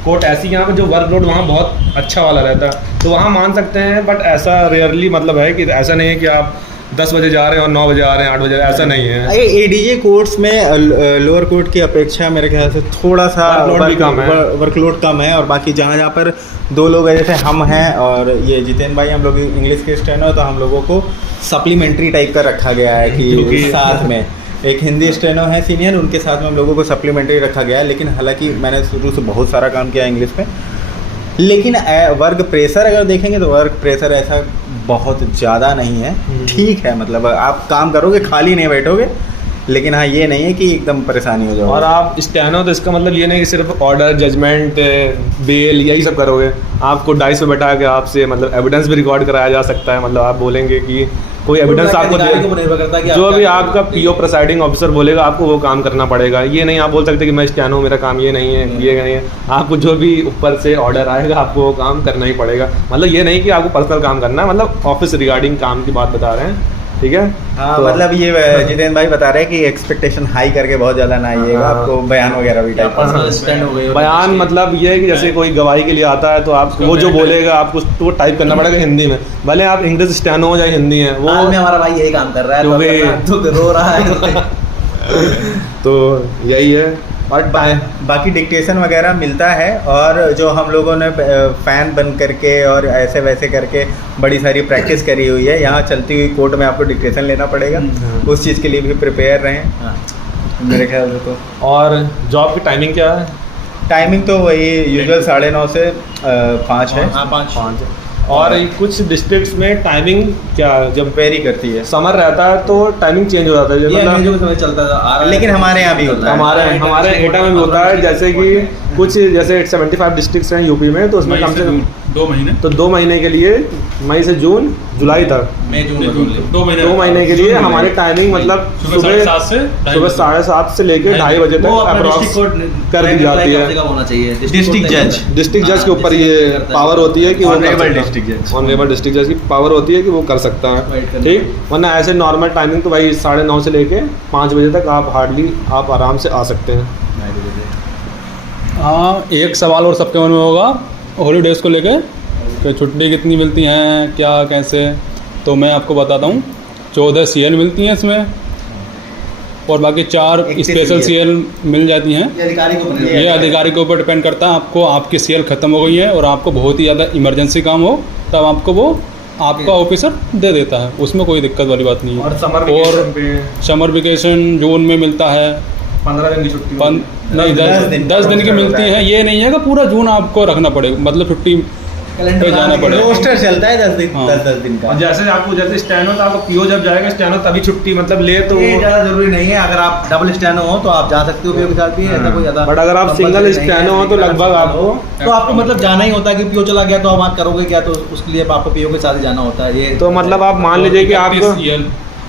कोर्ट ऐसी यहाँ पे जो वर्कलोड वहाँ बहुत अच्छा वाला रहता है, तो वहाँ मान सकते हैं। बट ऐसा रेयरली मतलब है कि ऐसा नहीं है कि आप 10 बजे जा रहे हैं और 9 बजे आ रहे हैं 8 बजे, ऐसा नहीं है। एडीजे कोर्ट्स में लोअर कोर्ट की अपेक्षा मेरे ख्याल से थोड़ा सा वर्कलोड कम है। और बाकी जहाँ जहाँ पर 2 लोग हैं, जैसे हम हैं और ये जितेंद्र भाई, हम लोग इंग्लिश के स्टेनो, तो हम लोगों को सप्लीमेंट्री टाइप का रखा गया है कि साथ में एक हिंदी स्टेनो है सीनियर, उनके साथ में हम लोगों को सप्लीमेंट्री रखा गया है। लेकिन हालांकि मैंने शुरू से बहुत सारा काम किया इंग्लिश में, लेकिन वर्क प्रेशर अगर देखेंगे तो वर्क प्रेशर ऐसा बहुत ज़्यादा नहीं है, ठीक है। मतलब आप काम करोगे, खाली नहीं बैठोगे, लेकिन हाँ ये नहीं है कि एकदम परेशानी हो जाए। और आप स्टेनो तो इसका मतलब ये नहीं कि सिर्फ ऑर्डर, जजमेंट, बेल यही सब करोगे। आपको डाइस पे बैठा के आपसे मतलब एविडेंस भी रिकॉर्ड कराया जा सकता है। मतलब आप बोलेंगे कि कोई एविडेंस आपको दे, जो भी आपका पीओ प्रिसाइडिंग ऑफिसर बोलेगा आपको वो काम करना पड़ेगा। ये नहीं आप बोल सकते कि मैं स्टेनो, मेरा काम ये नहीं है, ये नहीं है। आपको जो भी ऊपर से ऑर्डर आएगा आपको वो काम करना ही पड़ेगा। मतलब ये नहीं कि आपको पर्सनल काम करना है, मतलब ऑफिस रिगार्डिंग काम की बात बता रहे हैं, ठीक है। हाँ, तो मतलब ये जितेंद्र भाई बता रहे हैं कि एक्सपेक्टेशन हाई करके बहुत ज़्यादा ना आइएगा, आपको बयान वगैरह भी टाइप बयान मतलब ये है कि जैसे कोई गवाही के लिए आता है तो आप वो जो बोलेगा आपको तो टाइप करना पड़ेगा हिंदी में, भले आप इंग्लिश स्टेनो हो या हिंदी है। वो में हमारा भाई यही काम कर रहा है तो रो रहा है। तो यही है। और बाकी डिक्टेशन वगैरह मिलता है, और जो हम लोगों ने फ़ैन बन करके और ऐसे वैसे करके बड़ी सारी प्रैक्टिस करी हुई है। यहाँ चलती हुई कोर्ट में आपको डिक्टेशन लेना पड़ेगा, उस चीज़ के लिए भी प्रिपेयर रहें मेरे ख्याल से। तो और जॉब की टाइमिंग क्या है? टाइमिंग तो वही यूजुअल 9:30 से 5 है। हाँ, 5। और कुछ डिस्ट्रिक्ट्स में टाइमिंग क्या जब वेरी करती है, समर रहता है तो टाइमिंग चेंज हो जाता है। ये अंग्रेजों समय चलता था, लेकिन हमारे यहाँ भी होता है। हमारे एटा में भी होता है। जैसे कि कुछ जैसे 75 डिस्ट्रिक्ट्स हैं यूपी में, तो उसमें कम से कम 2 महीने, तो 2 महीने के लिए, मई से जून जुलाई तक, 2 महीने के लिए हमारी टाइमिंग मतलब सुबह 7:30 से लेकर 2:30 बजे तक अप्रॉक्स कर दी जाती है। डिस्ट्रिक्ट जज के ऊपर ये पावर होती है कि वो ऑनरेबल डिस्ट्रिक्ट जज की पावर होती है कि वो कर सकता है, ठीक। वरना ऐसे नॉर्मल टाइमिंग तो भाई 9:30 से लेके 5 बजे तक आप आराम से आ सकते हैं। हाँ, एक सवाल और सबके मन में होगा हॉलीडेज़ को लेकर कि छुट्टी कितनी मिलती हैं, क्या कैसे। तो मैं आपको बताता हूँ, 14 CL मिलती हैं इसमें, और बाकी 4 स्पेशल CL मिल जाती हैं। ये अधिकारी के ऊपर डिपेंड करता है। आपको आपकी CL ख़त्म हो गई है और आपको बहुत ही ज़्यादा इमरजेंसी काम हो, तब आपको वो आपका ऑफिसर दे देता है, उसमें कोई दिक्कत वाली बात नहीं है। और समर वेकेशन जून में मिलता है, 15 दिन की छुट्टी नहीं 10 दिन की मिलती है। ये नहीं है कि पूरा जून आपको रखना पड़ेगा, मतलब छुट्टी पे जाना पड़ेगा। रोस्टर चलता है 10 दिन, हाँ। 10 दिन का। और जैसे आपको जैसे स्टेनो तो आपको पीओ जब जाएगा स्टेनो तभी छुट्टी मतलब ले, तो ये ज़्यादा जरूरी नहीं है। अगर आप डबल स्टेनो हो तो आप जा सकते हो पीओ के साथ भी, ऐसा कोई ज़्यादा। बट अगर आप सिंगल स्टेनो हो तो लगभग आपको मतलब जाना ही होता है कि पीओ चला गया तो आप करोगे क्या, तो उसके लिए आपको पीओ के साथ ही जाना होता है। ये तो मतलब आप मान लीजिए कि आपको,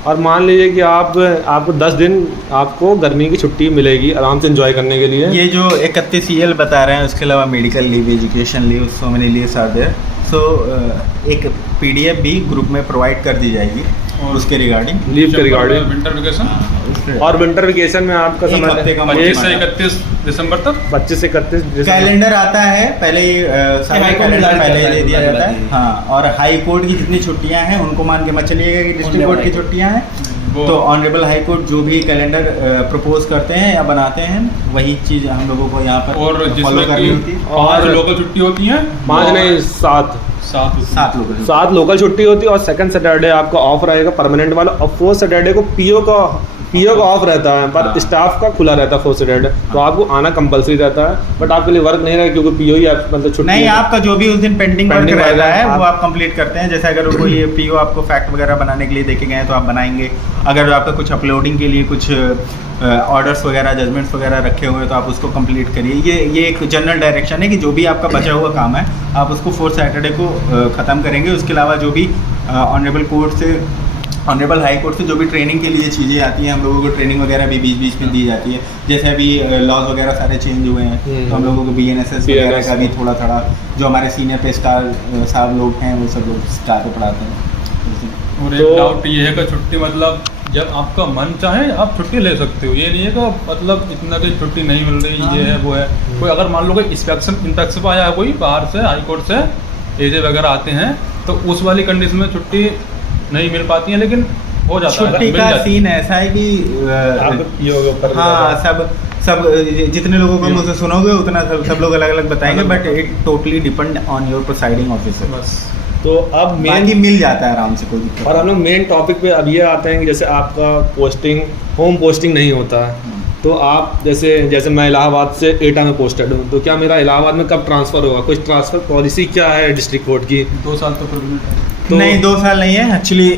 और मान लीजिए कि आपको 10 दिन आपको गर्मी की छुट्टी मिलेगी आराम से एंजॉय करने के लिए। ये जो 31 CL बता रहे हैं, उसके अलावा medical leave, education leave, so many leaves are there. So एक PDF भी ग्रुप में प्रोवाइड कर दी जाएगी और उसके रिगार्डिंग, लीव के रिगार्डिंग। विंटर वेकेशन, और विंटर वेकेशन में आपका समय 25 से 31 दिसंबर तक, 25 से 31 कैलेंडर आता है पहले ही, सारे कैलेंडर पहले ही दे दिया जाता है। हाँ, और हाई कोर्ट की जितनी छुट्टियां हैं उनको मान के मत चलिएगा कि डिस्ट्रिक्ट कोर्ट की छुट्टियां हैं, तो ऑनरेबल हाई कोर्ट जो भी कैलेंडर प्रपोज करते हैं या बनाते हैं वही चीज़ हम लोगों को यहाँ पर और फॉलो करनी होती है। और लोकल छुट्टी होती है 5 नहीं 7 7 लोग 7 लोकल छुट्टी होती है और सेकंड सैटरडे आपका ऑफ रहेगा परमानेंट वाला, और 4th सैटरडे को पीओ का ऑफ रहता है, पर हाँ। स्टाफ का खुला रहता है 4th सैटरडे, तो आपको आना कंपलसरी रहता है, बट आपके लिए वर्क नहीं रहेगा क्योंकि पीओ ही मतलब छुट्टी नहीं, है। आपका जो भी उस दिन पेंडिंग वर्क Pending रहता वर्क है आप- वो आप कंप्लीट करते हैं। जैसे अगर कोई पीओ आपको फैक्ट वगैरह बनाने के लिए देखे गए हैं तो आप बनाएंगे। अगर आपका कुछ अपलोडिंग के लिए कुछ ऑर्डर्स वगैरह जजमेंट्स वगैरह रखे हुए हैं तो आप उसको कंप्लीट करिए। ये एक जनरल डायरेक्शन है कि जो भी आपका बचा हुआ काम है आप उसको 4th सैटरडे को ख़त्म करेंगे। उसके अलावा जो भी ऑनरेबल हाई कोर्ट से जो भी ट्रेनिंग के लिए चीज़ें आती हैं, हम लोगों को ट्रेनिंग वगैरह भी बीच बीच में दी जाती है। जैसे अभी लॉज वगैरह सारे चेंज हुए हैं तो हम लोगों को BNSS वगैरह का भी थोड़ा जो हमारे सीनियर पे स्टार साहब लोग हैं वो सब लोग स्टार पे पढ़ाते हैं। और तो- एक डाउट ये है कि छुट्टी मतलब जब आपका मन चाहे आप छुट्टी ले सकते हो, ये नहीं है कि मतलब इतना की छुट्टी नहीं मिल रही, हाँ। ये है वो है। कोई अगर मान लो कोई इंस्पेक्शन आया है कोई बाहर से हाई कोर्ट से एजे वगैरह आते हैं तो उस वाली कंडीशन में छुट्टी नहीं मिल पाती है, लेकिन हो जाता है, छुट्टी मिल का जाती है। सीन ऐसा है कि आपके PO के ऊपर हाँ सब जितने लोगों को मुझसे सुनोगे उतना सब लोग अलग अलग बताएंगे, but it totally depend on your presiding officer. बस तो अब बाकी मेन, मिल जाता है आराम से, कोई दिक्कत और हम लोग मेन टॉपिक पे अब ये आते हैं कि जैसे आपका पोस्टिंग होम पोस्टिंग नहीं होता है, तो आप जैसे मैं इलाहाबाद से एटा में पोस्टेड हूँ, तो क्या मेरा इलाहाबाद में कब ट्रांसफ़र होगा? कुछ ट्रांसफ़र पॉलिसी क्या है डिस्ट्रिक्ट कोर्ट की? 2 साल तो परमिनेंट है। तो नहीं 2 साल नहीं है एक्चुअली।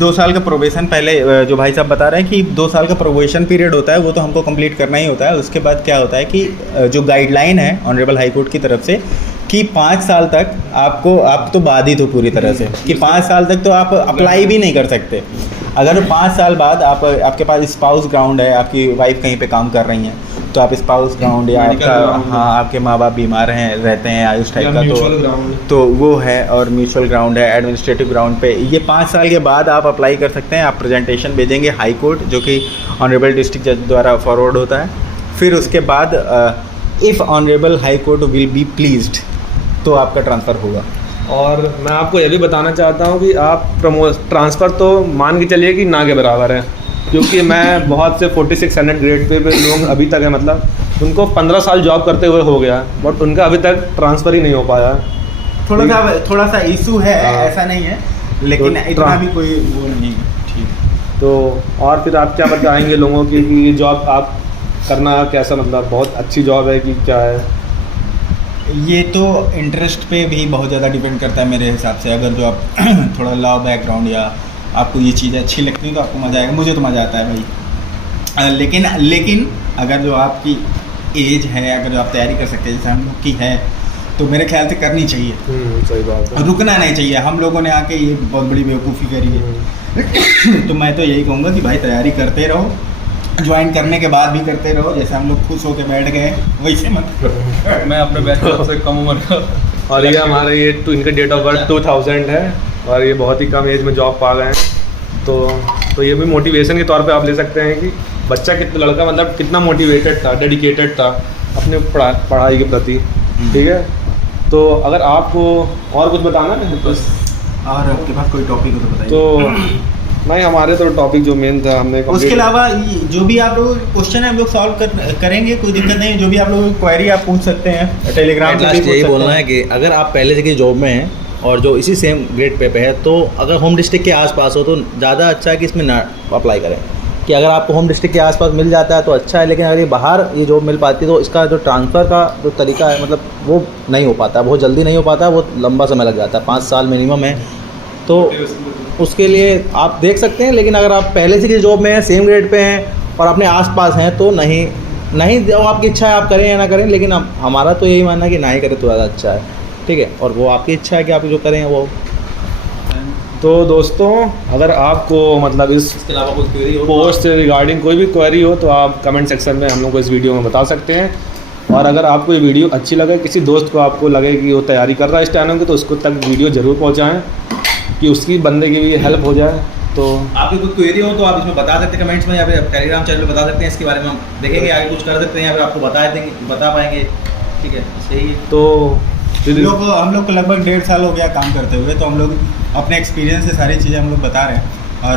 2 साल का प्रोबेशन पहले जो भाई साहब बता रहे हैं कि 2 साल का प्रोबेशन पीरियड होता है, वो तो हमको कंप्लीट करना ही होता है। उसके बाद क्या होता है कि जो गाइडलाइन है ऑनरेबल हाई कोर्ट की तरफ से कि 5 साल तक आप तो बाधित हो पूरी तरह से कि 5 साल तक तो आप अप्लाई भी नहीं कर सकते। अगर 5 साल बाद आपके पास स्पाउस ग्राउंड है, आपकी वाइफ कहीं पे काम कर रही हैं तो आप स्पाउस ग्राउंड या Medical आपका ground। हाँ आपके माँ बाप बीमार हैं रहते हैं आयुष टाइप का म्यूचुअल ग्राउंड, तो वो है, और म्यूचुअल ग्राउंड है, एडमिनिस्ट्रेटिव ग्राउंड पे। ये 5 साल के बाद आप अप्लाई कर सकते हैं। आप प्रेजेंटेशन भेजेंगे हाई कोर्ट जो कि ऑनरेबल डिस्ट्रिक्ट जज द्वारा फॉरवर्ड होता है। फिर उसके बाद if honourable high court will be pleased तो आपका ट्रांसफ़र होगा। और मैं आपको ये भी बताना चाहता हूँ कि आप ट्रांसफ़र तो मान के चलिए कि ना के बराबर है, क्योंकि मैं बहुत से 4600 ग्रेड पे लोग अभी तक है, मतलब उनको 15 साल जॉब करते हुए हो गया, बट उनका अभी तक ट्रांसफ़र ही नहीं हो पाया। थोड़ा सा इशू है, हाँ। ऐसा नहीं है, लेकिन तो इतना भी कोई वो नहीं है। ठीक। तो और फिर आप क्या बताएंगे लोगों की कि ये जॉब आप करना कैसा, मतलब बहुत अच्छी जॉब है कि क्या है? ये तो इंटरेस्ट पे भी बहुत ज़्यादा डिपेंड करता है मेरे हिसाब से। अगर जो आप थोड़ा लॉ बैकग्राउंड या आपको ये चीज़ें अच्छी लगती है तो आपको मज़ा आएगा। मुझे तो मज़ा आता है भाई। लेकिन अगर जो आपकी एज है, अगर जो आप तैयारी कर सकते हैं जैसे हम लोग की है, तो मेरे ख्याल से करनी चाहिए, सही बात है। रुकना नहीं चाहिए। हम लोगों ने आके ये बहुत बड़ी बेवकूफ़ी करी है। तो मैं तो यही कहूँगा कि भाई तैयारी करते रहो, ज्वाइन करने के बाद भी करते रहो। जैसे हम लोग खुश होकर बैठ गए वैसे मत करो। मैं अपने बैच में सबसे कम उम्र का और ये हमारे इनका डेट ऑफ बर्थ 2000 है और ये बहुत ही कम एज में जॉब पा गए हैं। तो ये भी मोटिवेशन के तौर पे आप ले सकते हैं कि बच्चा लड़का मतलब कितना मोटिवेटेड था, डेडिकेटेड था अपने पढ़ाई के प्रति। ठीक है, तो अगर आपको और कुछ बताना है तो और आपके पास कोई टॉपिक हो तो बताइए। तो नहीं, हमारे तो टॉपिक जो मेन था हमने उसके complete- अलावा जो भी आप लोग क्वेश्चन है हम लोग सॉल्व करेंगे, कोई दिक्कत नहीं। जो भी आप लोग क्वेरी आप पूछ सकते हैं टेलीग्राम पे भी लास्ट पूछ यही सकते बोलना हैं। है कि अगर आप पहले से किसी जॉब में हैं और जो इसी सेम ग्रेड पे है, तो अगर होम डिस्ट्रिक्ट के आसपास हो तो ज़्यादा अच्छा है कि इसमें ना अप्लाई करें। कि अगर आपको होम डिस्ट्रिक्ट के आसपास मिल जाता है तो अच्छा है, लेकिन अगर ये बाहर ये जॉब मिल पाती है तो इसका जो ट्रांसफ़र का जो तरीका है मतलब वो नहीं हो पाता, बहुत जल्दी नहीं हो पाता, बहुत लंबा समय लग जाता है, 5 साल मिनिमम है। तो उसके लिए आप देख सकते हैं। लेकिन अगर आप पहले से किसी जॉब में हैं, सेम ग्रेड पे हैं और अपने आसपास हैं तो नहीं जो आपकी इच्छा है आप करें या ना करें, लेकिन हमारा तो यही मानना है कि ना ही करें तो ज़्यादा अच्छा है। ठीक है, और वो आपकी इच्छा है कि आप जो करें वो। तो दोस्तों अगर आपको मतलब इस इसके अलावा कुछ क्वेरी हो पोस्ट से रिगार्डिंग कोई भी क्वेरी हो तो आप कमेंट सेक्शन में हम लोग को इस वीडियो में बता सकते हैं। और अगर आपको ये वीडियो अच्छी लगे, किसी दोस्त को आपको लगे कि वो तैयारी कर रहा है स्टेनो की, तो उसको तक वीडियो ज़रूर पहुँचाएँ कि उसकी बंदे की भी हेल्प हो जाए। तो आपकी कोई क्वेरी हो तो आप इसमें बता सकते हैं कमेंट्स में, या फिर टेलीग्राम चैनल पे बता सकते हैं। इसके बारे में हम देखेंगे आगे कुछ कर सकते हैं या फिर आपको बता पाएंगे। ठीक है, सही है। तो हम लोग को लगभग 1.5 साल हो गया काम करते हुए, तो हम लोग अपने एक्सपीरियंस से सारी चीज़ें हम लोग बता रहे हैं। और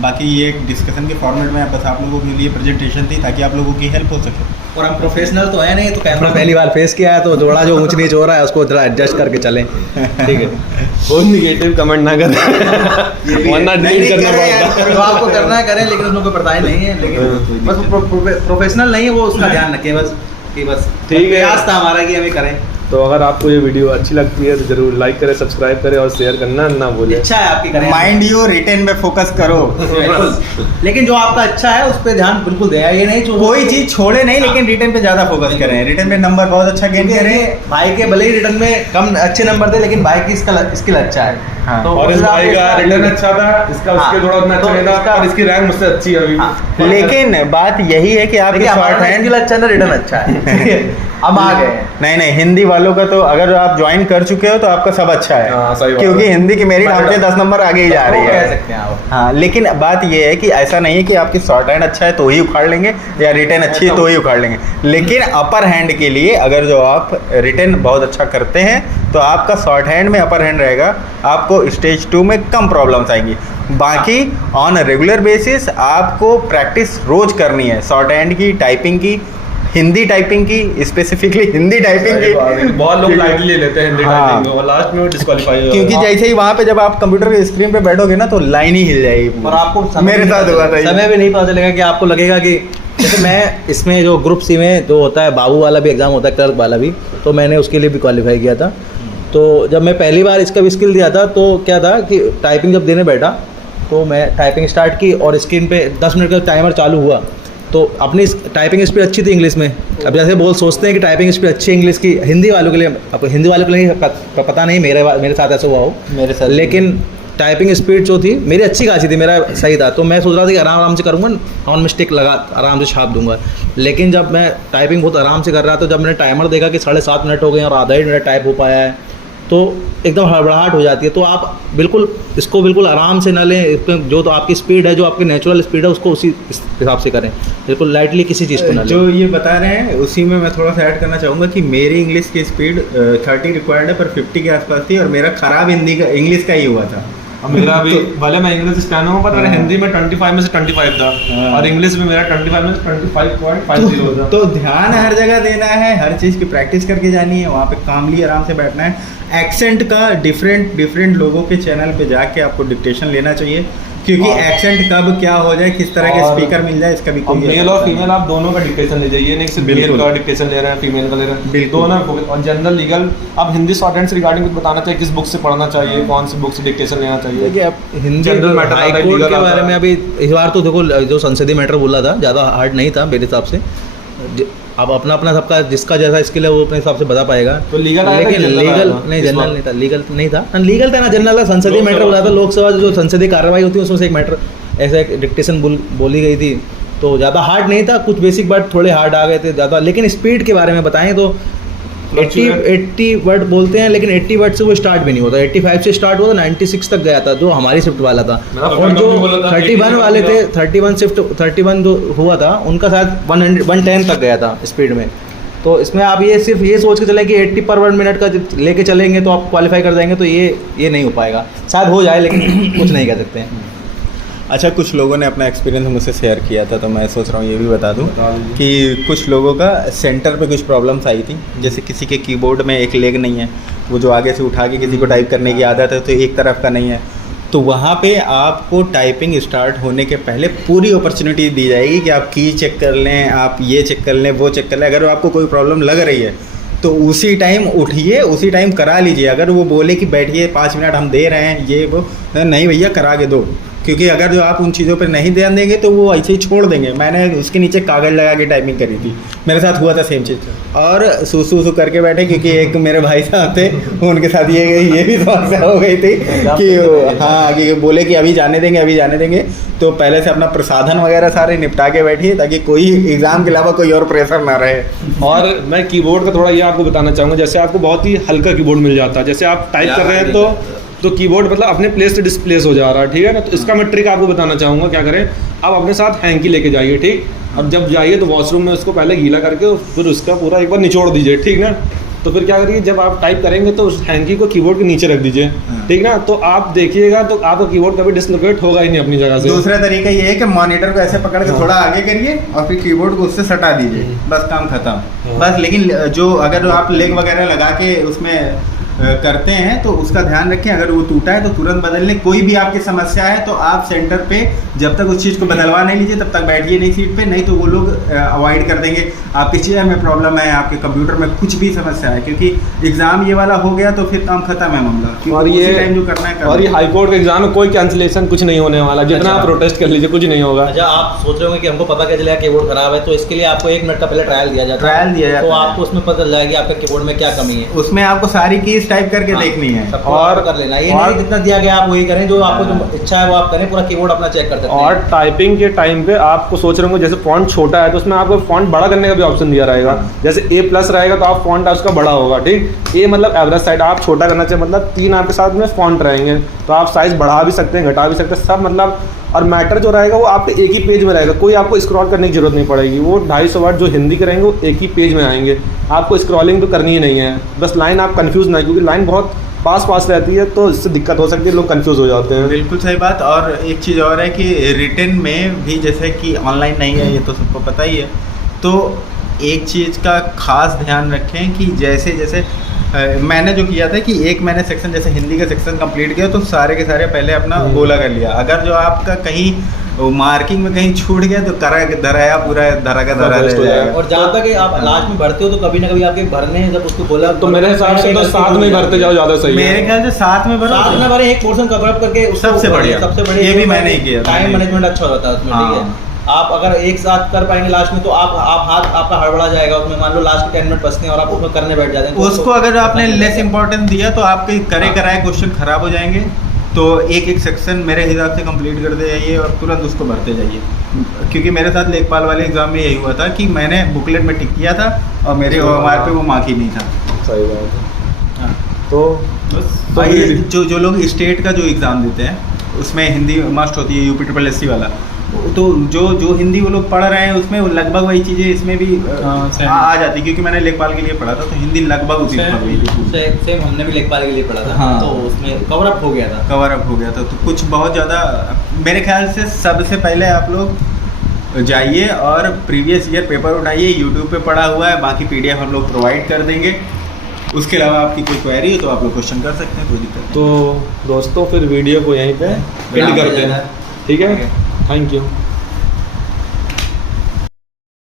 बाकी ये एक डिस्कशन के फॉर्मेट में बस आप लोगों के लिए प्रेजेंटेशन थी ताकि आप लोगों की हेल्प हो सके। और हम प्रोफेशनल तो है नहीं, तो कैमरा पहली बार फेस किया है, तो थोड़ा जो ऊंच नीच हो रहा है उसको थोड़ा एडजस्ट करके चलें, ठीक है। बहुत निगेटिव कमेंट ना करें वरना डिलीट करना पड़ता जो आपको करना है करें, लेकिन उसमें कोई परेशानी नहीं है, लेकिन बस प्रोफेशनल नहीं है वो, उसका ध्यान रखें बस, कि बस ठीक है। प्रयास था हमारा कि हमें करें। तो अगर आपको ये वीडियो अच्छी लगती है तो जरूर लाइक करें, सब्सक्राइब करें और शेयर करना ना भूलें। इच्छा है आपकी करें, माइंड यू रिटेन पे फोकस करो। बिल्कुल। लेकिन जो आपका अच्छा है उस पर ध्यान बिल्कुल दें, ये नहीं जो कोई चीज छोड़े नहीं, लेकिन रिटेन पे ज्यादा फोकस करें। रिटेन पे नंबर बहुत अच्छा गेन करें। भाई के भले ही रिटर्न में कम अच्छे नंबर थे, लेकिन भाई की स्किल अच्छा है। हाँ। तो और इस उससे भाई आप का इसका- रिटर्न अच्छा था, इसका उसके थोड़ा उतना अच्छा तो नहीं था, इसका- और इसकी रैंक मुझसे अच्छी है अभी। हाँ। लेकिन बात यही है कि आपके देखिए शॉर्ट हमारा हैंड स्किल अच्छा है ना, रिटर्न अच्छा है। हम आ गए हैं। नहीं नहीं, हिंदी वालों का तो अगर आप ज्वाइन कर चुके हो तो आपका सब अच्छा है। हाँ, सही बात क्योंकि है। हिंदी की मेरिट हमसे 10 नंबर आगे ही जा रही वो कह है। सकते हैं आप। हाँ, लेकिन बात ये है कि ऐसा नहीं है कि आपकी शॉर्ट हैंड अच्छा है तो ही उखाड़ लेंगे, या रिटेन अच्छी है तो ही उखाड़ लेंगे। लेकिन अपर हैंड के लिए अगर जो आप रिटेन बहुत अच्छा करते हैं तो आपका शॉर्ट हैंड में अपर हैंड रहेगा, आपको स्टेज 2 में कम प्रॉब्लम्स आएंगी। बाकी ऑन रेगुलर बेसिस आपको प्रैक्टिस रोज करनी है, शॉर्ट हैंड की, टाइपिंग की, हिंदी टाइपिंग की, स्पेसिफिकली हिंदी टाइपिंग सही बात है। की। बहुत लोग लाइटली ले लेते हैं हिंदी हाँ। टाइपिंग को और लास्ट में डिस्क्वालीफाई हो क्योंकि जाते हैं। जैसे ही वहाँ पे जब आप कंप्यूटर के स्क्रीन पे बैठोगे ना तो लाइन ही हिल जाएगी। और आपको समय मेरे भी साथ नहीं हुआ पता था ये। समय भी नहीं पता चलेगा कि आपको लगेगा कि जैसे मैं इसमें जो ग्रुप सी में जो होता है, बाबू वाला भी एग्ज़ाम होता है, क्लर्क वाला भी, तो मैंने उसके लिए भी क्वालिफाई किया था। तो जब मैं पहली बार इसका भी स्किल दिया था तो क्या था कि टाइपिंग जब देने बैठा तो मैं टाइपिंग स्टार्ट की और स्क्रीन पे 10 मिनट का टाइमर चालू हुआ, तो अपनी टाइपिंग स्पीड अच्छी थी इंग्लिश में। अब जैसे बोल सोचते हैं कि टाइपिंग स्पीड अच्छी है इंग्लिश की, हिंदी वालों के लिए, अब हिंदी वालों के लिए पता नहीं, मेरे साथ ऐसा हुआ हो, मेरे साथ लेकिन टाइपिंग स्पीड जो थी मेरी अच्छी खासी थी, मेरा सही था। तो मैं सोच रहा था कि आराम आराम से करूँगा, ऑन मिस्टेक लगा आराम से छाप दूंगा। लेकिन जब मैं टाइपिंग बहुत आराम से कर रहा था, जब मैंने टाइमर देखा कि 7.5 मिनट हो गए और आधा ही मिनट टाइप हो पाया है, तो एकदम हड़बड़ाहट हो जाती है। तो आप बिल्कुल इसको बिल्कुल आराम से ना लें, इसमें जो तो आपकी स्पीड है, जो आपकी नेचुरल स्पीड है, उसको उसी हिसाब से करें, बिल्कुल लाइटली किसी चीज़ को ना लें। जो ये बता रहे हैं उसी में मैं थोड़ा सा ऐड करना चाहूँगा कि मेरी इंग्लिश की स्पीड 30 रिक्वायर्ड है, पर 50 के आसपास थी, और मेरा खराब हिंदी का इंग्लिश का ही हुआ था। अब मेरा भी भले मैं इंग्लिश स्टैंड हूँ, पर मेरा हिंदी में 25 में से 25 था, हाँ। और इंग्लिश में मेरा 25 में से 25.50 था। तो ध्यान हर जगह देना है, हर चीज़ की प्रैक्टिस करके जानी है, वहाँ पे कामली आराम से बैठना है। एक्सेंट का डिफरेंट लोगों के चैनल पे जाके आपको डिक्टेशन लेना चाहिए, क्योंकि हाँ। एक्सेंट कब क्या हो जाए, किस तरह के और- स्पीकर मिल जाए, इसका भी अब कोई मेल और फीमेल आप दोनों का डिक्टेशन ले जाइए, नहीं सिर्फ मेल बिल्कुल। का डिक्टेशन ले रहे हैं, फीमेल का ले रहे हैं, बिल्कुल। दोनों को। और जनरल लीगल आप हिंदी शॉर्ट हैंड से रिगार्डिंग कुछ बताना चाहिए, किस बुक से पढ़ना चाहिए, कौन सी बुक से डिक्टेशन लेना चाहिए। देखिए अब हिंदी General matter हाई आता है, कोर्ट legal के आता बारे है। में अभी इस बार तो देखो जो संसदीय मैटर बोला था ज़्यादा हार्ड नहीं था मेरे हिसाब से। अब अपना अपना सबका जिसका जैसा स्किल है वो अपने हिसाब से बता पाएगा। तो legal आया था लेकिन कि general लीगल आया था? नहीं, इस जनरल बार? नहीं था, लीगल नहीं था, लीगल था ना, जनरल था। संसदीय लोकसभा मैटर बोला था, लोकसभा जो संसदीय कार्रवाई होती है उसमें से एक मैटर ऐसा एक डिक्टेशन बोली गई थी, तो ज़्यादा हार्ड नहीं था, कुछ बेसिक वर्ड थोड़े हार्ड आ गए थे ज़्यादा। लेकिन स्पीड के बारे में बताएं तो 80 वर्ड बोलते हैं, लेकिन 80 वर्ड से वो स्टार्ट भी नहीं होता। 85 से स्टार्ट हुआ था, 96 तक गया था जो हमारी शिफ्ट वाला था। मेरा और friend जो भी बोला था 31 वाले थे, 31 जो हुआ था उनका शायद 110 तक गया था स्पीड में। तो इसमें आप ये सिर्फ ये सोच के चलें कि 80 पर वर्ड मिनट का लेके चलेंगे तो आप क्वालिफाई कर जाएंगे, तो ये नहीं हो पाएगा। शायद हो जाए लेकिन कुछ नहीं कह सकते हैं। अच्छा, कुछ लोगों ने अपना एक्सपीरियंस मुझसे शेयर किया था, तो मैं सोच रहा हूँ ये भी बता दूँ कि कुछ लोगों का सेंटर पे कुछ प्रॉब्लम्स आई थी। जैसे किसी के कीबोर्ड में एक लेग नहीं है, वो जो आगे से उठा के किसी को टाइप करने की आदत है तो एक तरफ का नहीं है, तो वहाँ पे आपको टाइपिंग स्टार्ट होने के पहले पूरी अपॉर्चुनिटी दी जाएगी कि आप की चेक कर लें, आप ये चेक कर लें, वो चेक कर लें। अगर आपको कोई प्रॉब्लम लग रही है तो उसी टाइम उठिए, उसी टाइम करा लीजिए। अगर वो बोले कि बैठिए 5 मिनट हम दे रहे हैं ये वो, नहीं भैया करा के दो, क्योंकि अगर जो आप उन चीज़ों पर नहीं ध्यान देंगे तो वो ऐसे ही छोड़ देंगे। मैंने उसके नीचे कागज़ लगा के टाइपिंग करी थी, मेरे साथ हुआ था सेम चीज़, और सूसू करके बैठे, क्योंकि एक मेरे भाई साहब थे उनके साथ ये भी समस्या हो गई थी कि हाँ, कि बोले कि अभी जाने देंगे, तो पहले से अपना प्रसाधन वगैरह सारे निपटा के बैठिए ताकि कोई एग्ज़ाम के अलावा कोई और प्रेशर ना रहे। और मैं कीबोर्ड का थोड़ा ये आपको बताना चाहूँगा, जैसे आपको बहुत ही हल्का कीबोर्ड मिल जाता है, जैसे आप टाइप कर रहे हैं तो कीबोर्ड मतलब अपने प्लेस से डिस्प्लेस हो जा रहा है, ठीक है ना। तो इसका मैं ट्रिक आपको बताना चाहूँगा, क्या करें, आप अपने साथ हैंकी लेके जाइए, ठीक। अब जब जाइए तो वॉशरूम में उसको पहले गीला करके फिर उसका पूरा एक बार निचोड़ दीजिए, ठीक ना। तो फिर क्या करिए, जब आप टाइप करेंगे तो उस हैंकी को कीबोर्ड के नीचे रख दीजिए, ठीक ना। तो आप देखिएगा तो आपका कीबोर्ड कभी डिसलोकेट होगा ही नहीं अपनी जगह से। दूसरा तरीका ये है कि मॉनिटर को ऐसे पकड़ के थोड़ा आगे करिए और फिर कीबोर्ड को उससे सटा दीजिए, बस काम खत्म। बस लेकिन जो अगर आप लेग वगैरह लगा के उसमें करते हैं तो उसका ध्यान रखें, अगर वो टूटा है तो तुरंत बदल लें। कोई भी आपकी समस्या है तो आप सेंटर पे जब तक उस चीज़ को बदलवा नहीं लीजिए तब तक बैठिए नहीं सीट पे, नहीं तो वो लोग अवॉइड कर देंगे। आपकी चेयर में प्रॉब्लम है, आपके कंप्यूटर में कुछ भी समस्या है, क्योंकि एग्जाम ये वाला हो गया तो फिर काम खत्म है मामला। और ये टाइम जो करना है और ये हाई कोर्ट का एग्जाम में कोई कैंसिलेशन कुछ नहीं होने वाला, जितना आप प्रोटेस्ट कर लीजिए कुछ नहीं होगा। अच्छा, आप सोच रहे होंगे कि हमको पता क्या चलेगा कीबोर्ड खराब है, तो इसके लिए आपको 1 मिनट का पहले ट्रायल दिया जाता है, तो आपको उसमें पता चल जाएगा आपके कीबोर्ड में क्या कमी है। उसमें आपको सारी कीज टाइप करके देखनी है और कर लेना, ये नहीं जितना दिया गया आप वही करें, जो आपको जो इच्छा है वो आप करें, पूरा कीबोर्ड अपना चेक कर सकते हैं। और टाइपिंग के टाइम पे आपको सोच रहे होंगे जैसे फॉन्ट छोटा है तो उसमें आपको फॉन्ट बड़ा करने का भी ऑप्शन दिया रहेगा। जैसे A+ रहेगा तो आप फॉन्ट उसका बड़ा होगा, ठीक। A मतलब एवरेज साइड, आप छोटा करना चाहिए, मतलब 3 आपके साथ में फॉन्ट रहेंगे तो आप साइज बढ़ा भी सकते हैं, घटा भी सकते हैं, सब मतलब। और मैटर जो रहेगा वो आपके एक ही पेज में रहेगा, कोई आपको स्क्रॉल करने की जरूरत नहीं पड़ेगी। वो 250 वर्ड जो हिंदी के रहेंगे वो एक ही पेज में आएंगे, आपको स्क्रॉलिंग तो करनी ही नहीं है। बस लाइन आप कंफ्यूज ना, क्योंकि लाइन बहुत पास रहती है तो इससे दिक्कत हो सकती है, लोग कंफ्यूज हो जाते हैं। बिल्कुल सही बात। और एक चीज़ और है कि रिटन में भी, जैसे कि ऑनलाइन नहीं है ये तो सबको पता ही है, तो एक चीज़ का खास ध्यान रखें कि जैसे जैसे मैंने जो किया था कि एक मैंने सेक्शन, जैसे हिंदी का सेक्शन कंप्लीट किया तो सारे के सारे पहले अपना गोला कर लिया। अगर जो आपका कहीं मार्किंग में कहीं छूट गया तो धराया पूरा धरा का धरा रह जाएगा। और जहाँ तक आप लास्ट में भरते हो तो कभी ना कभी आपके भरने हैं, जब उसको बोला तो मेरे हिसाब से तो साथ में भरते जाओ ज़्यादा सही है। मेरे ख्याल से साथ में भरो, साथ में भरे, एक पोर्शन कवर अप करके सबसे बढ़िया ये भी मैंने ही किया। टाइम मैनेजमेंट अच्छा होता है उसमें, ठीक है। आप अगर एक साथ कर पाएंगे लास्ट में तो आप हाथ आपका हड़बड़ा जाएगा उसमें, मान लो लास्ट के 10 मिनट बचते हैं और आप उसमें करने बैठ जाते हैं, उसको अगर आपने लेस इंपॉर्टेंस दिया तो आपके करे कराए क्वेश्चन खराब हो जाएंगे। तो एक एक सेक्शन मेरे हिसाब से कंप्लीट करते जाइए और तुरंत उसको भरते जाइए। क्योंकि मेरे साथ लेखपाल वाले एग्जाम में यही हुआ था कि मैंने बुकलेट में टिक किया था और मेरे OMR पे वो मार्क ही नहीं था। सही बात है। हाँ। तो ये जो लोग स्टेट का जो एग्ज़ाम देते हैं उसमें हिंदी मस्ट होती है, UP SSC वाला, तो जो हिंदी वो लोग पढ़ रहे हैं उसमें लगभग वही चीज़ें इसमें भी आ जाती, क्योंकि मैंने लेखपाल के लिए पढ़ा था तो हिंदी लगभग उसी में पढ़ थी। सेम हमने भी लेखपाल के लिए पढ़ा था। हाँ। तो उसमें कवर अप हो गया था तो कुछ बहुत ज़्यादा मेरे ख्याल से सबसे पहले आप लोग जाइए और प्रीवियस ईयर पेपर उठाइए, यूट्यूब पे पढ़ा हुआ है, बाकी PDF हम लोग प्रोवाइड कर देंगे। उसके अलावा आपकी कोई क्वेरी हो तो आप लोग क्वेश्चन कर सकते हैं, कोई दिक्कत नहीं। तो दोस्तों फिर वीडियो को यहीं पे एंड करते हैं, ठीक है। Thank you.